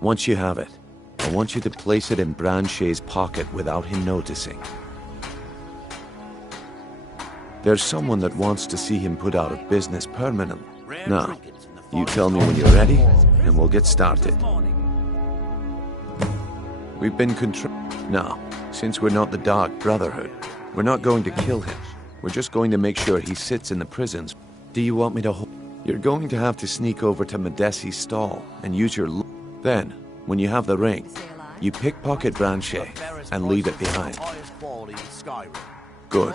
Once you have it, I want you to place it in Branche's pocket without him noticing. There's someone that wants to see him put out of business permanently. Now, you tell me when you're ready, and we'll get started. We've been Now, since we're not the Dark Brotherhood, we're not going to kill him. We're just going to make sure he sits in the prisons. Do you want me to You're going to have to sneak over to Medesi's stall and use your Then, when you have the ring, you pickpocket Branche and leave it behind. Good.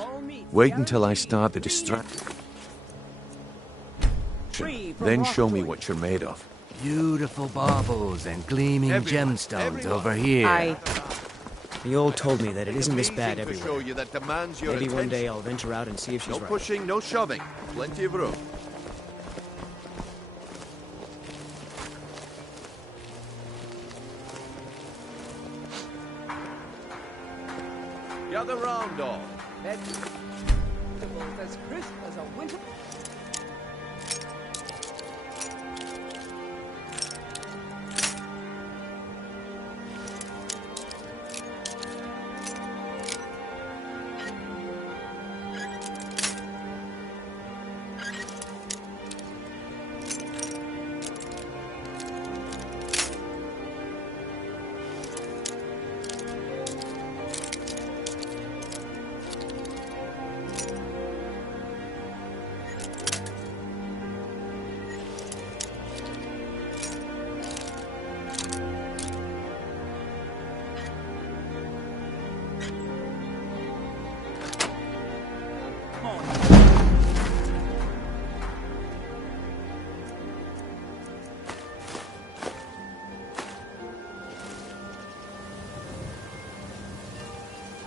Wait until I start the distraction. Then show me what you're made of. Beautiful baubles and gleaming gemstones over here. Miol told me that it isn't this bad everywhere. Show you that demands your Maybe one attention. day I'll venture out and see if she's No right. pushing, no shoving. Plenty of room. Gather round, all. As crisp as a winter.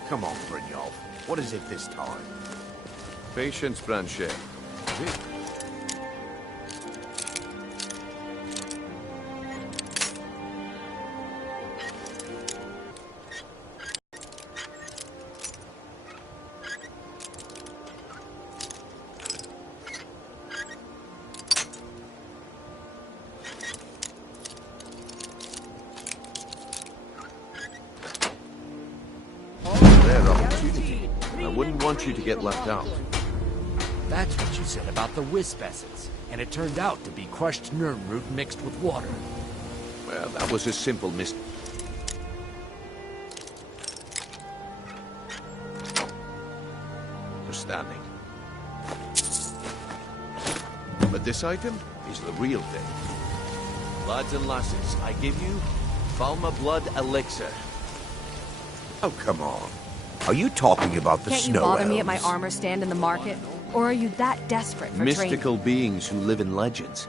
Come on, Brynjolf. What is it this time? Patience, Branche. I wouldn't want you to get left out. That's what you said about the wisp essence, and it turned out to be crushed nirnroot mixed with water. Well, that was a simple understanding. But this item is the real thing. Lads and lasses, I give you Valma Blood Elixir. Oh, come on. Are you talking about the Can't you snow bother elves? me at my armor stand in the market? Or are you that desperate for Mystical training? beings who live in legends.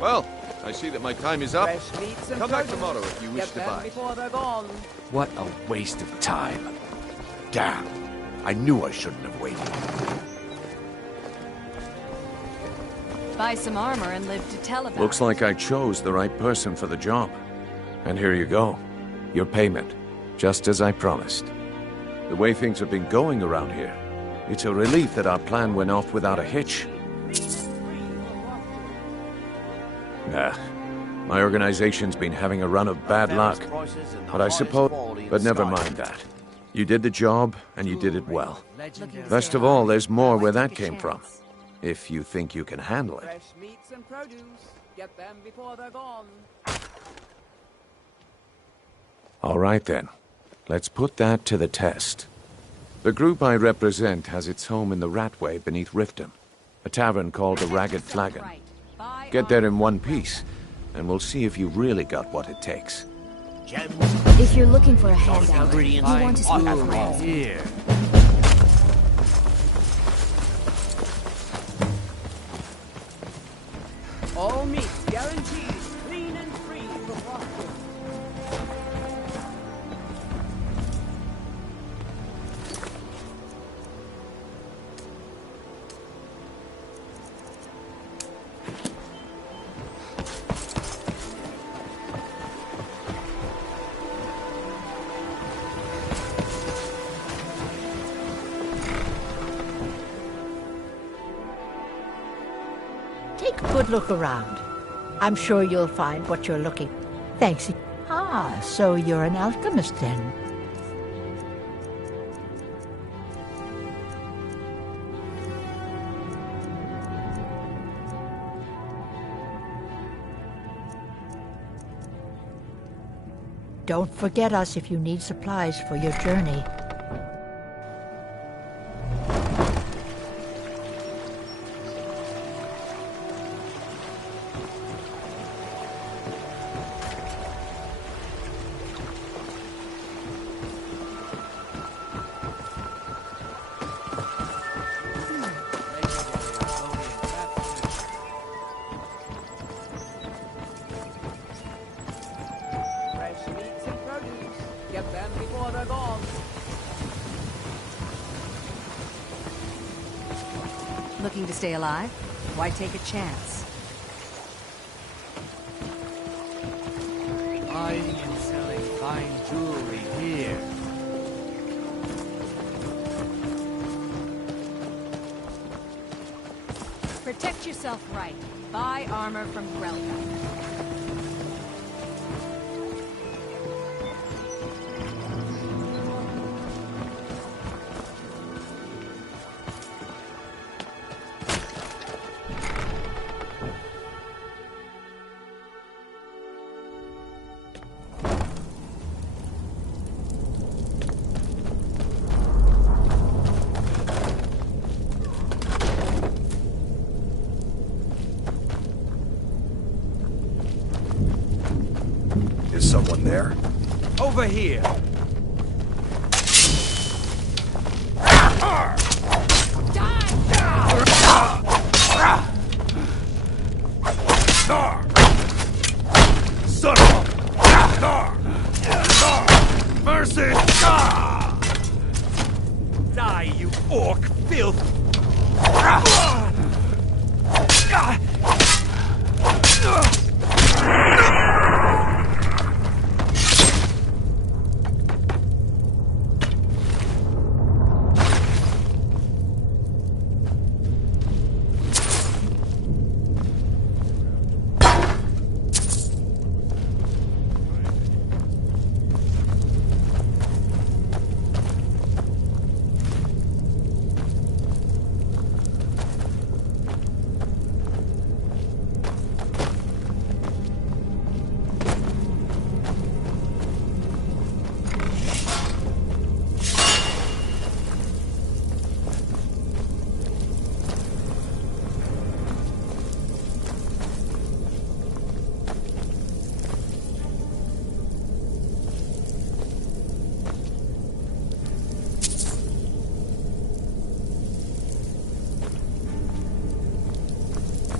Well, I see that my time is up. Fresh meats and Come back produce. tomorrow if you wish Get to them buy. before they're gone. What a waste of time. Damn. I knew I shouldn't have waited. Buy some armor and live to tell about Looks it. like I chose the right person for the job. And here you go. Your payment. Just as I promised. The way things have been going around here, it's a relief that our plan went off without a hitch. Nah, My organization's been having a run of bad luck. But I suppose... But never mind that. You did the job, and you did it well. Best of all, there's more where that came from. If you think you can handle it. Fresh meats and produce. Get them before they're gone. All right then. Let's put that to the test. The group I represent has its home in the Ratway beneath Riften, a tavern called the Ragged Flagon. Get there in one piece, and we'll see if you've really got what it takes. If you're looking for a handout, you want to speak with friends. Here. All meats guaranteed clean and free for Frostwood. Take a good look around. I'm sure you'll find what you're looking. Thanks. Ah, so you're an alchemist then. Don't forget us if you need supplies for your journey. Looking to stay alive? Why take a chance? Buying and selling fine jewelry here. Protect yourself right. Buy armor from Grelka. Is someone there? Over here. Son of a... Mercy! Die, you orc filth!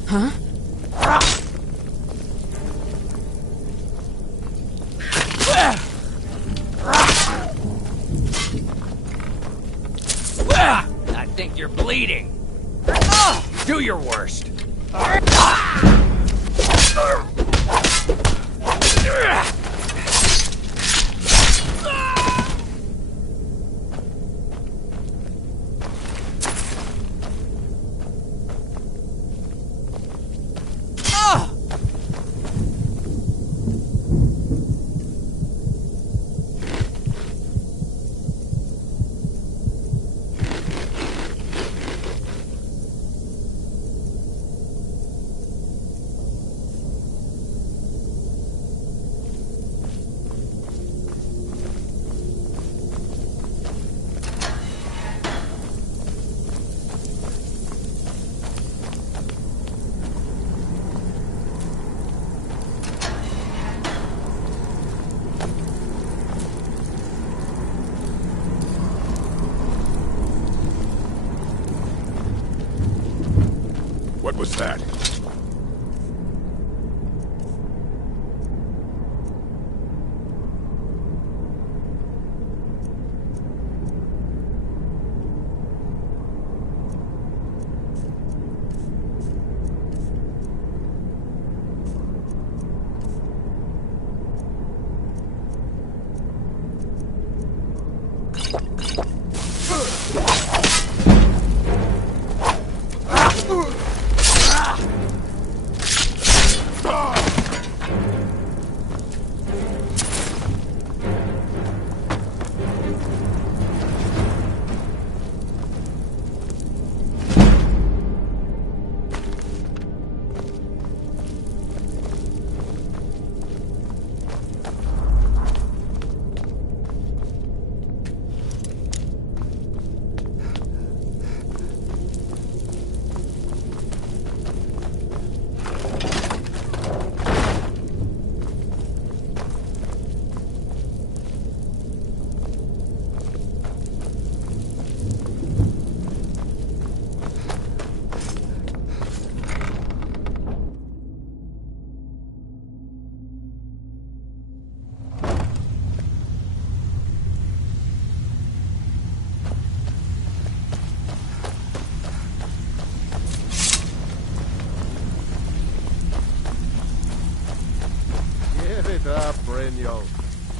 Huh? I think you're bleeding. Do your worst. was that?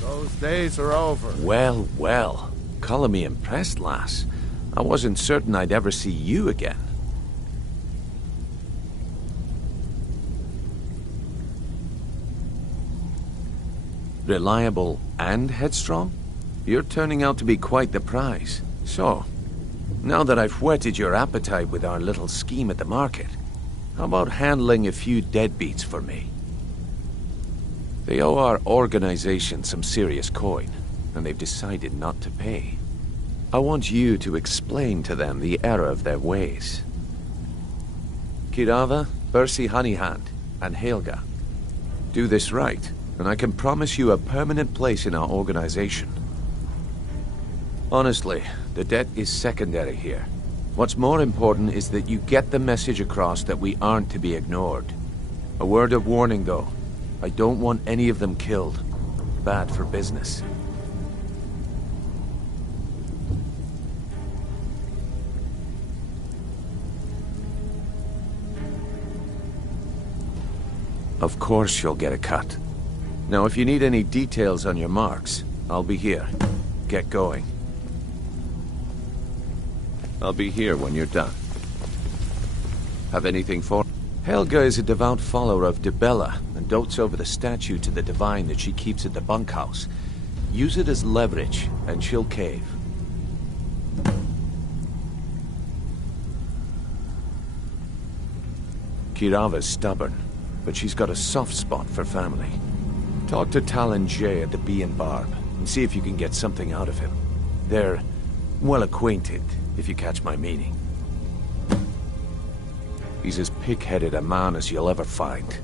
Those days are over. Well, well. Calling me impressed, lass. I wasn't certain I'd ever see you again. Reliable and headstrong? You're turning out to be quite the prize. So, now that I've whetted your appetite with our little scheme at the market, how about handling a few deadbeats for me? They owe our organization some serious coin, and they've decided not to pay. I want you to explain to them the error of their ways. Kirava, Bersi Honeyhand, and Helga. Do this right, and I can promise you a permanent place in our organization. Honestly, the debt is secondary here. What's more important is that you get the message across that we aren't to be ignored. A word of warning, though. I don't want any of them killed. Bad for business. Of course you'll get a cut. Now, if you need any details on your marks, I'll be here. Get going. I'll be here when you're done. Have anything for... Helga is a devout follower of Dibella and dotes over the statue to the divine that she keeps at the bunkhouse. Use it as leverage, and she'll cave. Kirava's stubborn, but she's got a soft spot for family. Talk to Talon Jay at the Bee and Barb, and see if you can get something out of him. They're well acquainted, if you catch my meaning. He's as pig-headed a man as you'll ever find.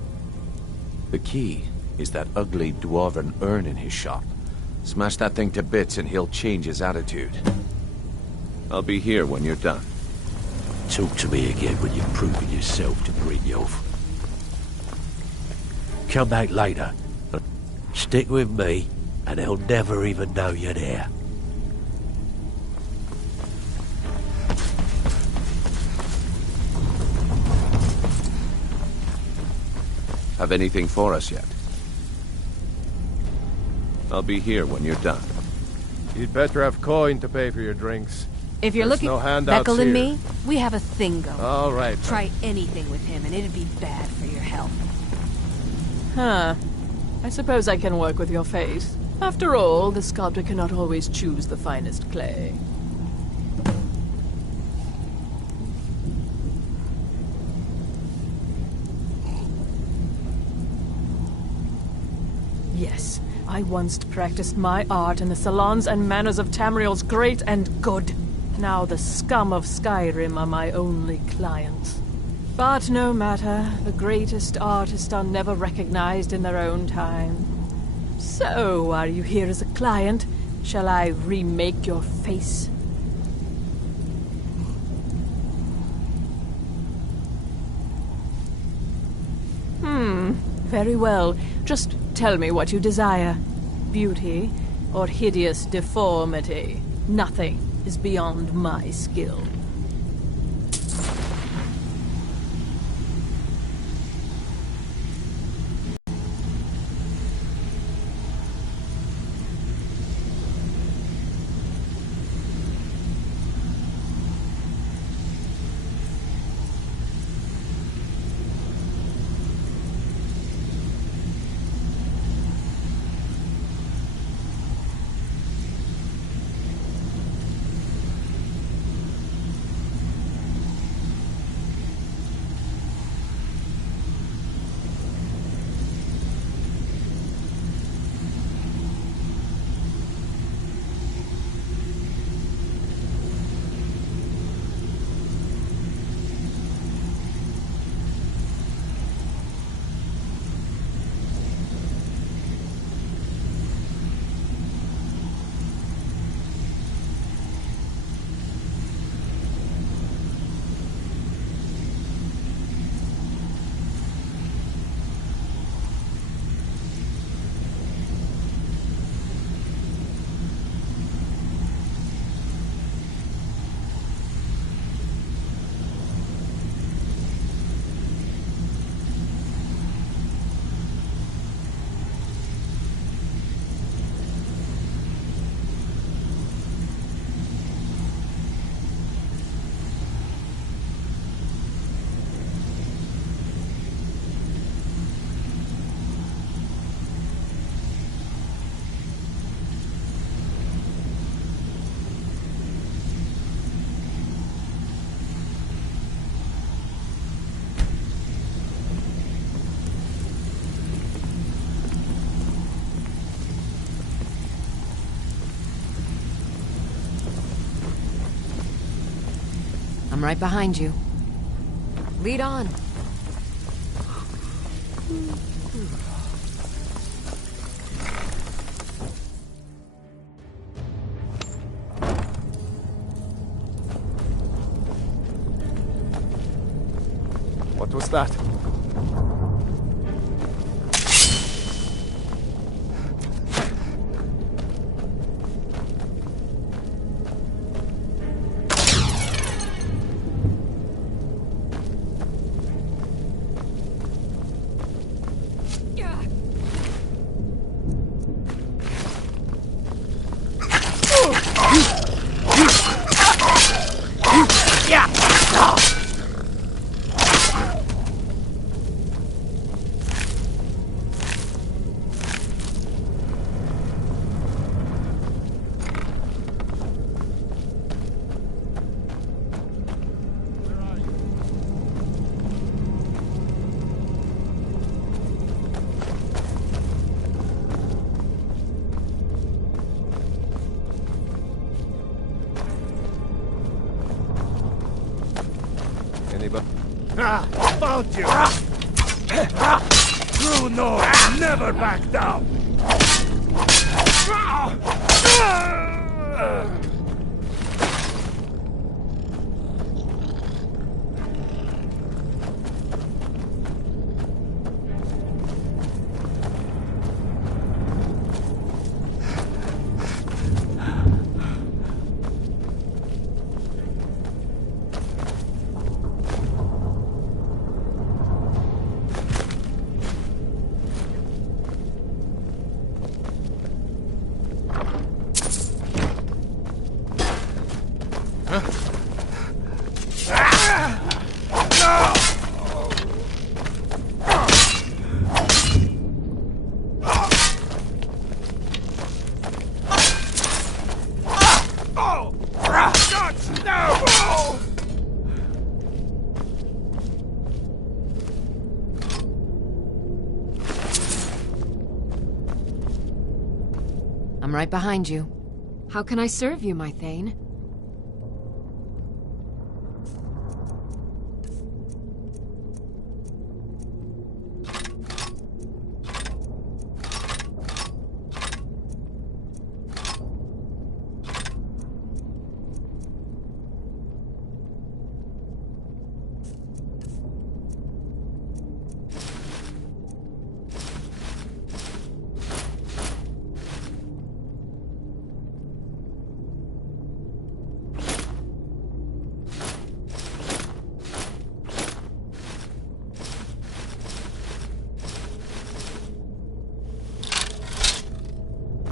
The key is that ugly dwarven urn in his shop. Smash that thing to bits and he'll change his attitude. I'll be here when you're done. Talk to me again when you've proven yourself to Brynjolf. Come back later. Stick with me, and they'll never even know you're there. Have anything for us yet? I'll be here when you're done. You'd better have coin to pay for your drinks. If you're looking... No handouts Beckel and here. me, we have a thing going. All right. Try anything with him and it'd be bad for your health. Huh. I suppose I can work with your face. After all, the sculptor cannot always choose the finest clay. Yes, I once practiced my art in the salons and manners of Tamriel's great and good. Now the scum of Skyrim are my only clients. But no matter, the greatest artists are never recognized in their own time. So, are you here as a client? Shall I remake your face? Very well. Just tell me what you desire. Beauty or hideous deformity. Nothing is beyond my skill. I'm right behind you. Lead on. What was that? Found you! True north never back down! I'm right behind you. How can I serve you, my Thane?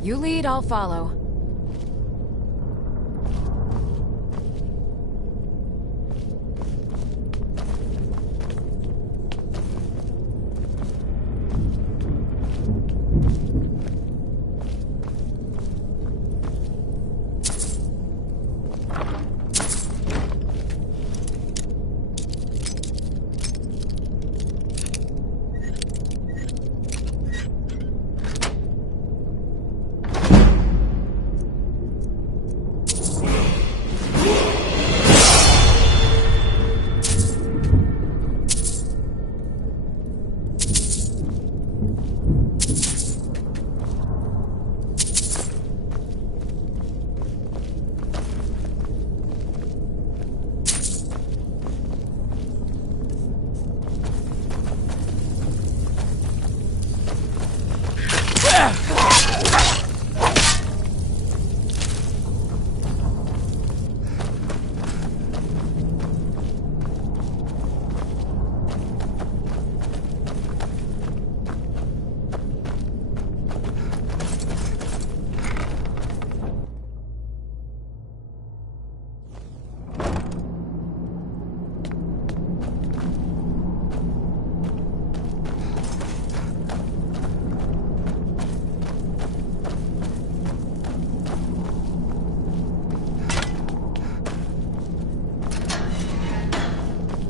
You lead, I'll follow.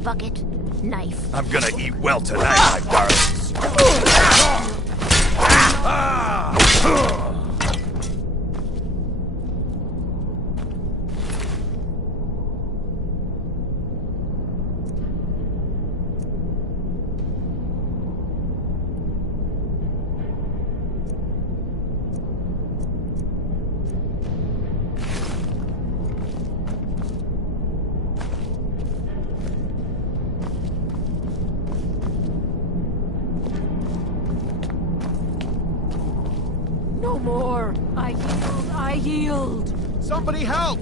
Bucket, knife. I'm gonna eat well tonight, my darlings. No more. I yield. Somebody help!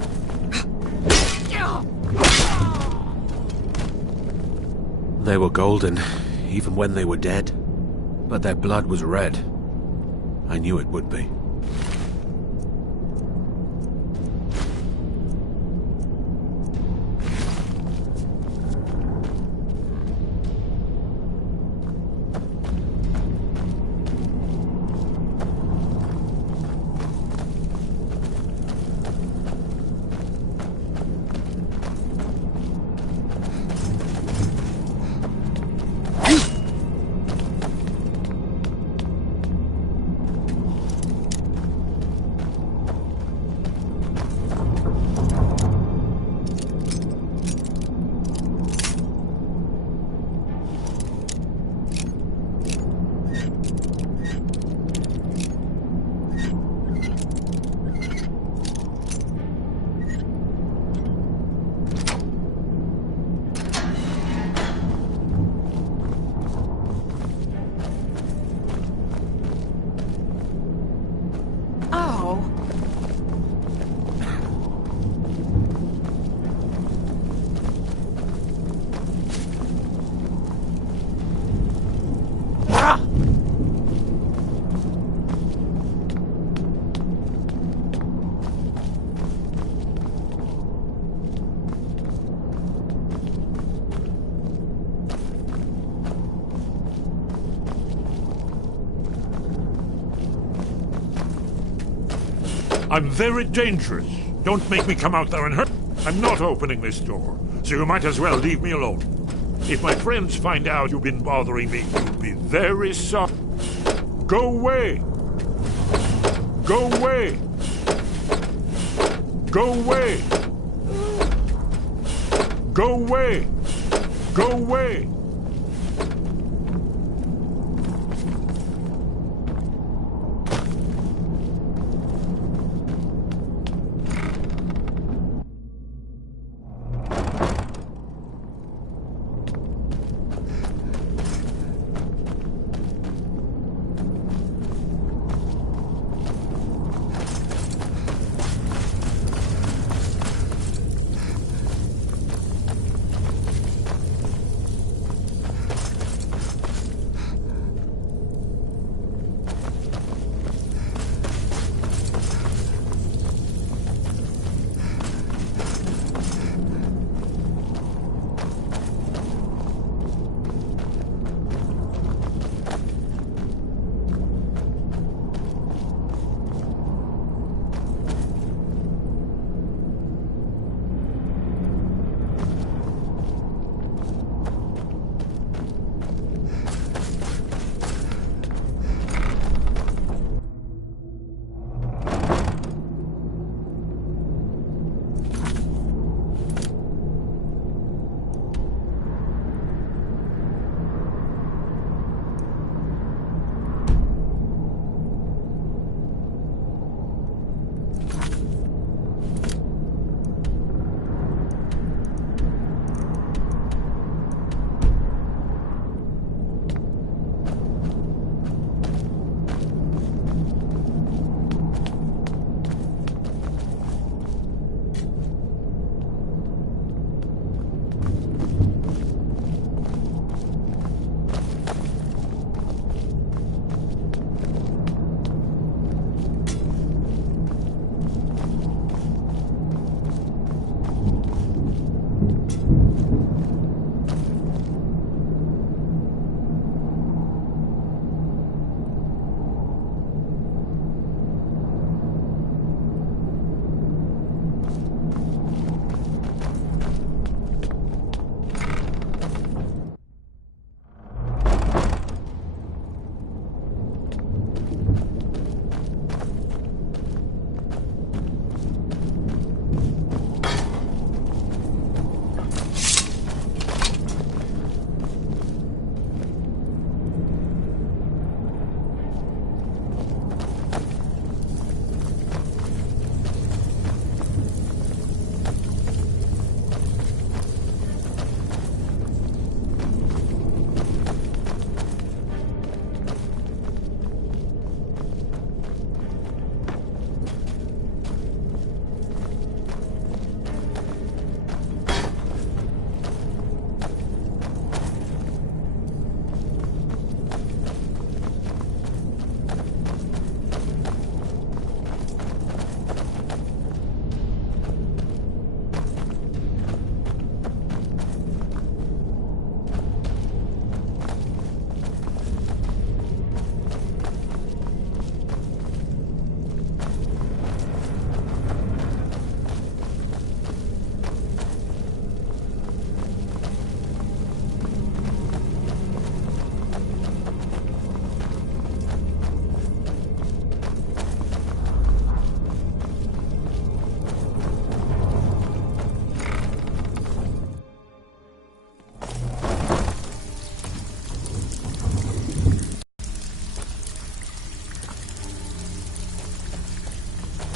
They were golden, even when they were dead. But their blood was red. I knew it would be. I'm very dangerous. Don't make me come out there and hurt. I'm not opening this door, so you might as well leave me alone. If my friends find out you've been bothering me, you'll be very sorry. Go away! Go away! Go away! Go away! Go away!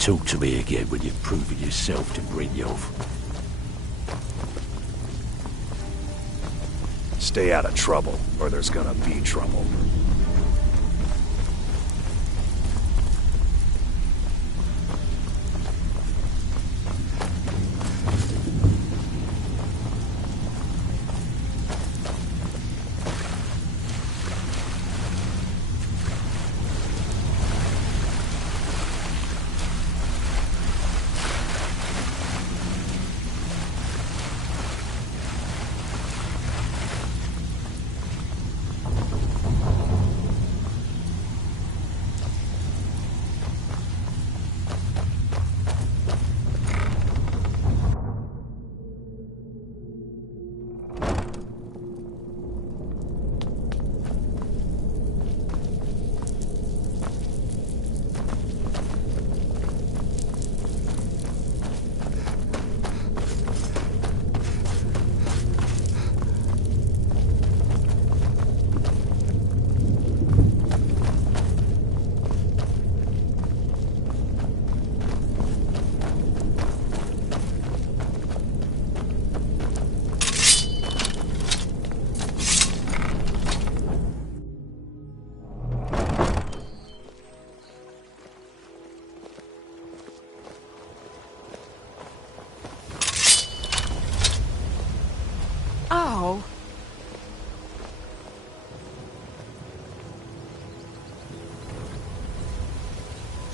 talk to me again when you've proven yourself to Brynjolf. Stay out of trouble, or there's gonna be trouble.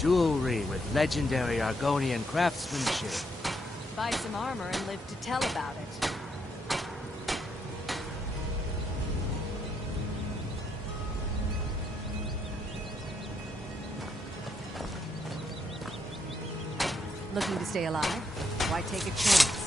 Jewelry with legendary Argonian craftsmanship. Buy some armor and live to tell about it. Looking to stay alive? Why take a chance?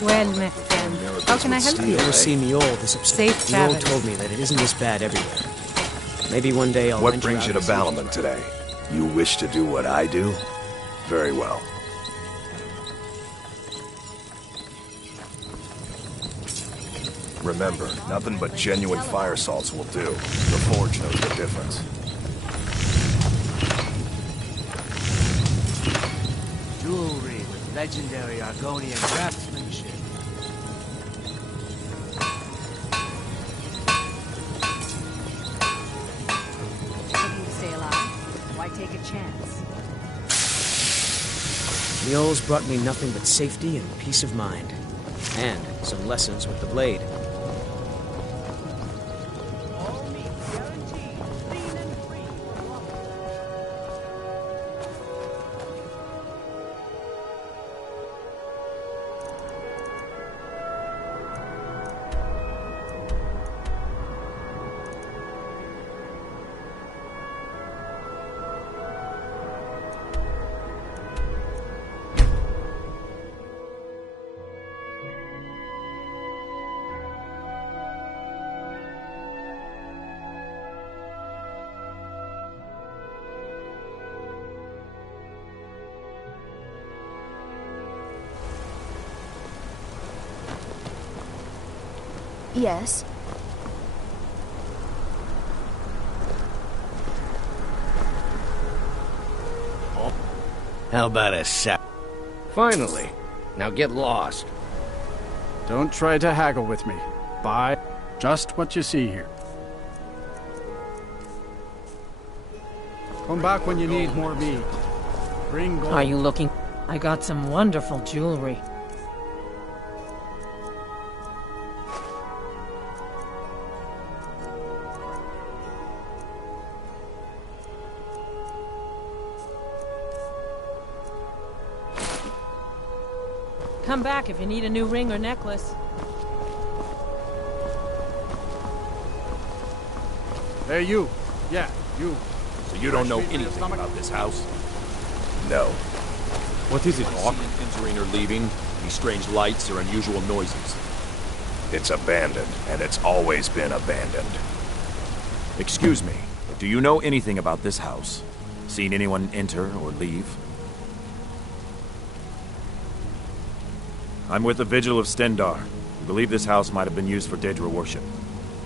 Well, my friend, how can I help You you? ever seen the old this upset? Safe The old travels. told me that it isn't this bad everywhere. Maybe one day I'll What venture brings out you to and see Ballamon today? You wish to do what I do? Very well. Remember, nothing but genuine fire salts will do. The Forge knows the difference. Jewelry with legendary Argonian craftsmanship. Looking to stay alive? Why take a chance? The Ols brought me nothing but safety and peace of mind. And some lessons with the blade. Yes. How about a sap? Finally. Now get lost. Don't try to haggle with me. Buy just what you see here. Come back when you need more meat. Bring gold. Are you looking? I got some wonderful jewelry. Come back if you need a new ring or necklace. Hey, you. Yeah, you. So you don't know anything about this house? No. What is it, Hawk? Entering or leaving? Any strange lights or unusual noises? It's abandoned, and it's always been abandoned. Excuse me, do you know anything about this house? Seen anyone enter or leave? I'm with the Vigil of Stendar. We believe this house might have been used for Daedra worship,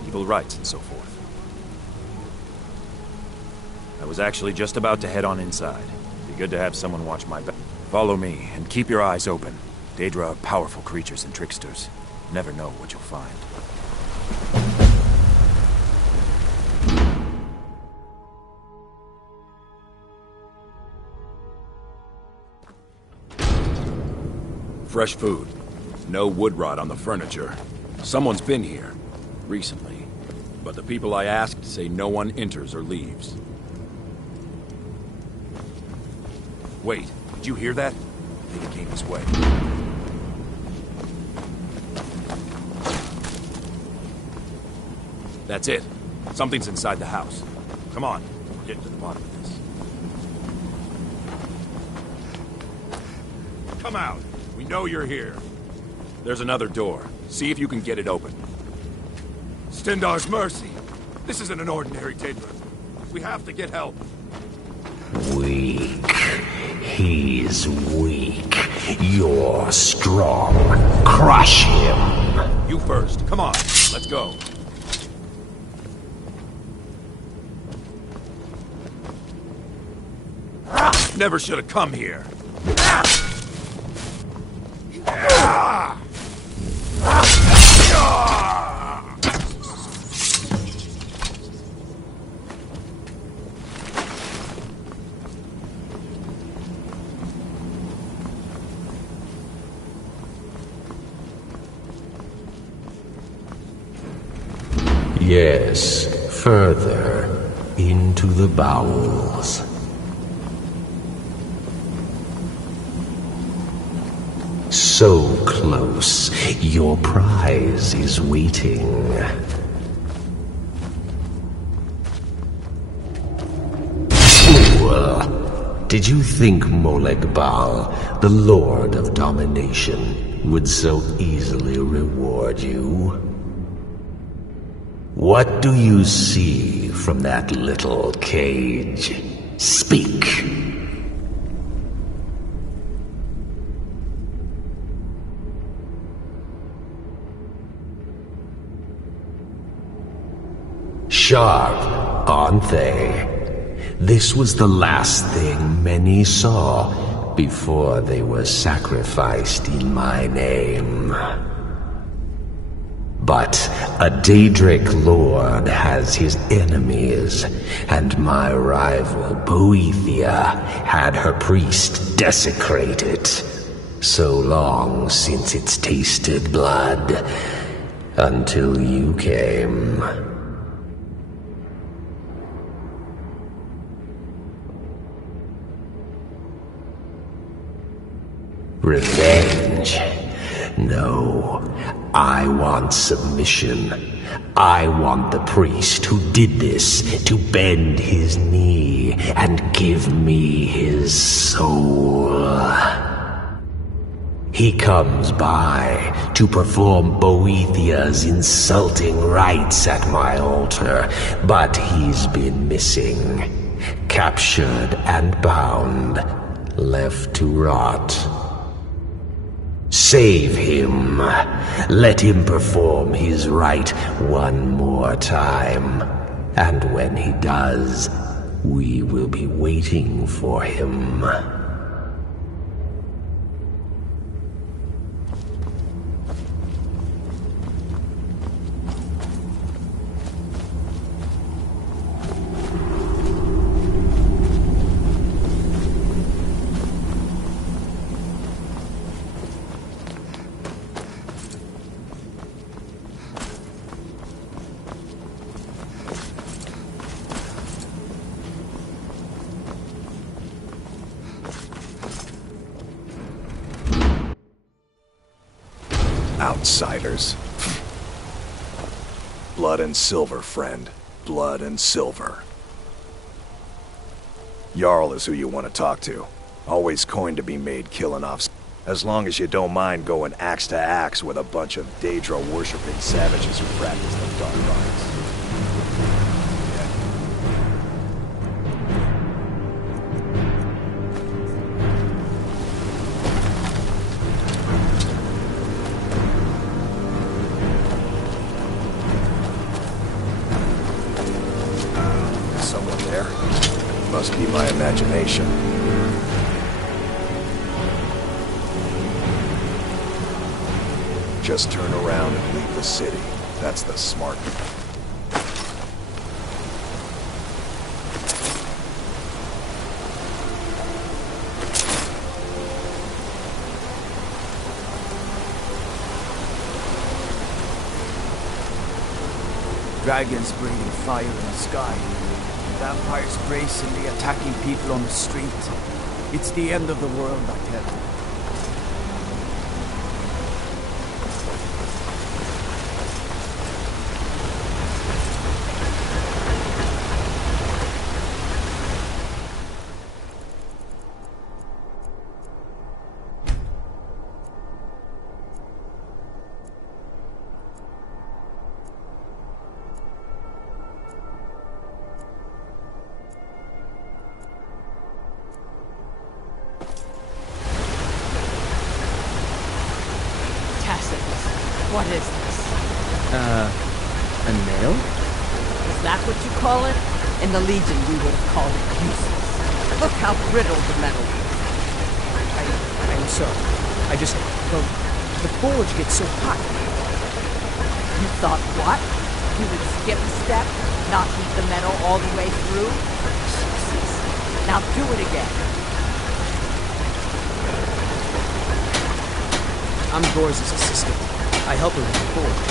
evil rites and so forth. I was actually just about to head on inside. Be good to have someone watch my back. Follow me, and keep your eyes open. Daedra are powerful creatures and tricksters. Never know what you'll find. Fresh food. No wood rot on the furniture. Someone's been here. Recently. But the people I asked say no one enters or leaves. Wait, did you hear that? I think it came this way. That's it. Something's inside the house. Come on, we're getting to the bottom of this. Come out. We know you're here. There's another door. See if you can get it open. Stendar's mercy. This isn't an ordinary Daedra. We have to get help. Weak. He's weak. You're strong. Crush him. You first. Come on. Let's go. Never should have come here. Yes, further into the bowels. So close, your prize is waiting. Fool! Did you think Molegbal, the Lord of Domination, would so easily reward you? What do you see from that little cage? Speak! Sharp, aren't they? This was the last thing many saw before they were sacrificed in my name. But a Daedric lord has his enemies, and my rival Boethia had her priest desecrated. So long since it's tasted blood, until you came. Revenge? No. I want submission. I want the priest who did this to bend his knee and give me his soul. He comes by to perform Boethia's insulting rites at my altar, but he's been missing. Captured and bound, left to rot. Save him. Let him perform his rite one more time. And when he does, we will be waiting for him. Outsiders. Blood and silver, friend. Blood and silver. Jarl is who you want to talk to. Always coined to be made killing off. As long as you don't mind going axe to axe with a bunch of Daedra-worshipping savages who practice the dark arts. Someone there? Must be my imagination. Just turn around and leave the city. That's the smart move. Dragons breathing fire in the sky. Vampires brazenly attacking people on the street. It's the end of the world, I tell you. What is this? A nail? Is that what you call it? In the Legion, we would have called it useless. Look how brittle the metal is. I'm sorry. Well, the forge gets so hot. You thought what? You would skip a step, not heat the metal all the way through? Jesus. Now do it again. I'm Gore's assistant. I help her with the forge.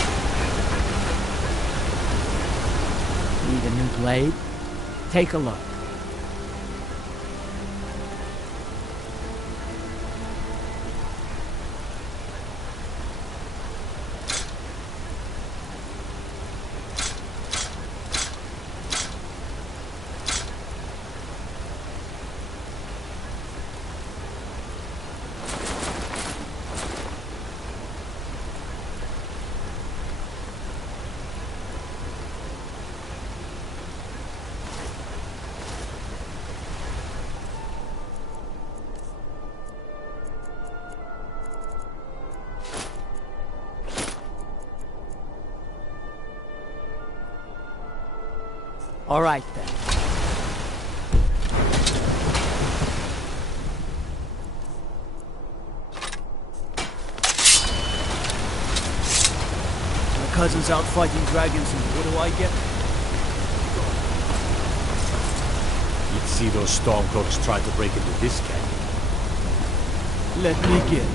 Need a new blade? Take a look. All right, then. My cousin's out fighting dragons, and what do I get? You'd see those Stormcloaks try to break into this canyon. Let me get.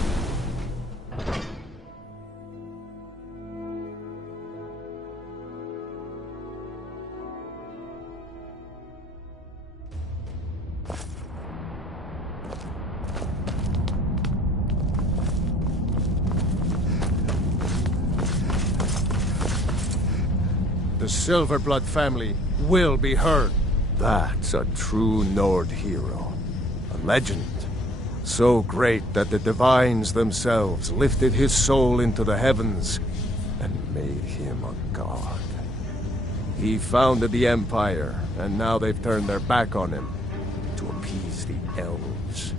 The Silverblood family will be heard. That's a true Nord hero. A legend. So great that the divines themselves lifted his soul into the heavens and made him a god. He founded the Empire, and now they've turned their back on him to appease the elves.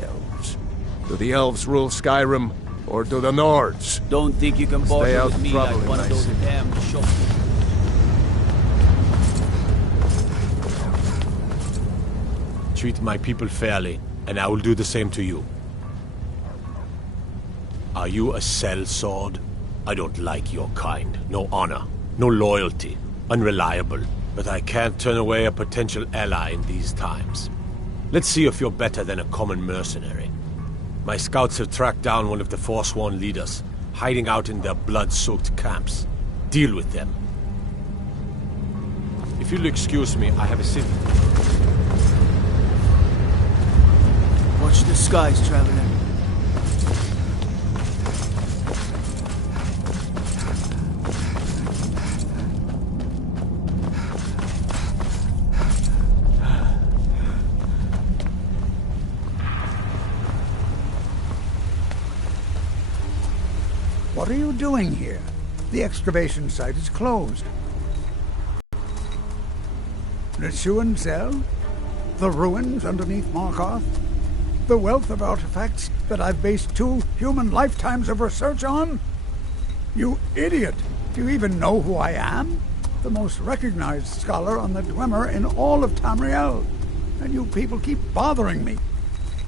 Elves. Do the elves rule Skyrim, or do the Nords? Don't think you can barter with me like one of those damn shops. Treat my people fairly, and I will do the same to you. Are you a sellsword? I don't like your kind. No honor, no loyalty, unreliable. But I can't turn away a potential ally in these times. Let's see if you're better than a common mercenary. My scouts have tracked down one of the Forsworn leaders, hiding out in their blood-soaked camps. Deal with them. If you'll excuse me, I have a city. Watch the skies, traveler. What are you doing here? The excavation site is closed. Nechuan Zell? The ruins underneath Markarth? The wealth of artifacts that I've based 2 human lifetimes of research on? You idiot! Do you even know who I am? The most recognized scholar on the Dwemer in all of Tamriel. And you people keep bothering me.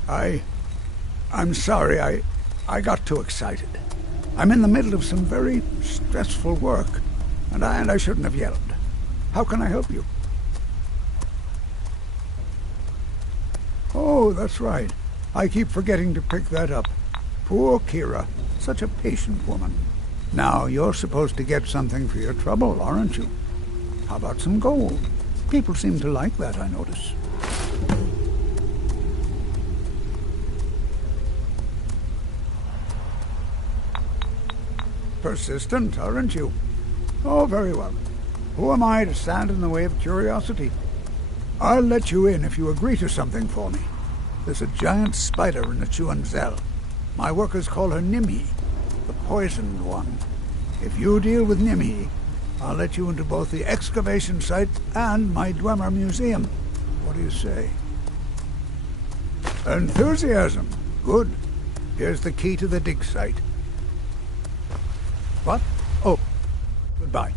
I'm sorry, I got too excited. I'm in the middle of some very stressful work, and I shouldn't have yelled. How can I help you? Oh, that's right. I keep forgetting to pick that up. Poor Kira. Such a patient woman. Now, you're supposed to get something for your trouble, aren't you? How about some gold? People seem to like that, I notice. Persistent, aren't you? Oh, very well. Who am I to stand in the way of curiosity? I'll let you in if you agree to something for me. There's a giant spider in Nechuan Zell. My workers call her Nimhi, the poisoned one. If you deal with Nimhi, I'll let you into both the excavation site and my Dwemer museum. What do you say? Enthusiasm. Good. Here's the key to the dig site. What? Oh, goodbye.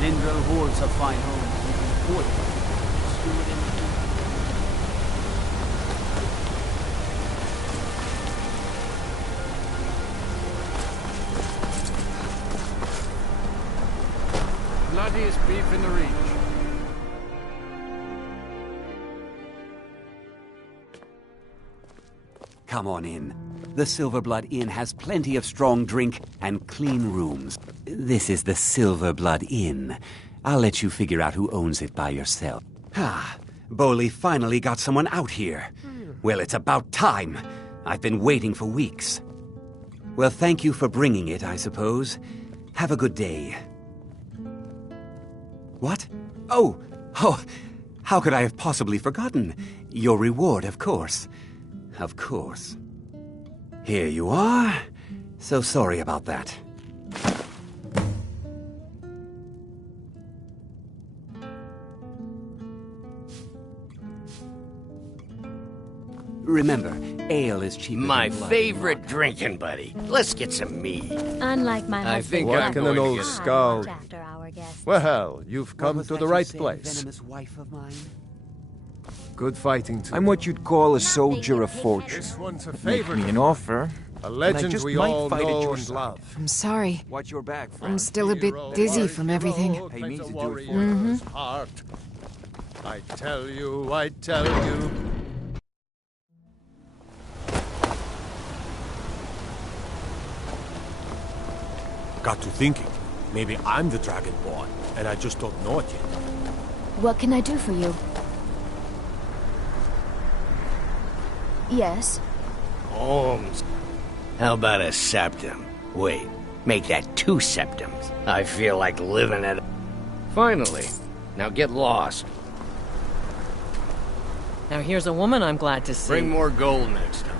Lindrel holds a fine home. You can put steward in the bloodiest beef in the Reach. Come on in. The Silverblood Inn has plenty of strong drink and clean rooms. This is the Silverblood Inn. I'll let you figure out who owns it by yourself. Ah, Boley finally got someone out here. Well, it's about time. I've been waiting for weeks. Well, thank you for bringing it, I suppose. Have a good day. What? Oh, how could I have possibly forgotten? Your reward, of course. Of course. Here you are. So sorry about that. Remember, ale is cheaper My than blood. favorite drinking buddy. Let's get some mead. Unlike my I husband, think What I'm can going an to old get skull... after our guests. Well, you've What come was to that the you right said, place. venomous wife of mine? Good fighting too. I'm what you'd call a soldier of fortune. This one's a Make favorite. me an offer. A and I legend just we might all fight at know your and side. love. I'm sorry. Watch your back, friend. I'm still a bit dizzy from everything. Pay me to do it for Mm-hmm. Heart. I tell you. Got to thinking. Maybe I'm the Dragonborn, and I just don't know it yet. What can I do for you? Yes? Holmes. How about a septum? Wait, make that 2 septums. I feel like living at... Finally. Now get lost. Now here's a woman I'm glad to see. Bring more gold next time.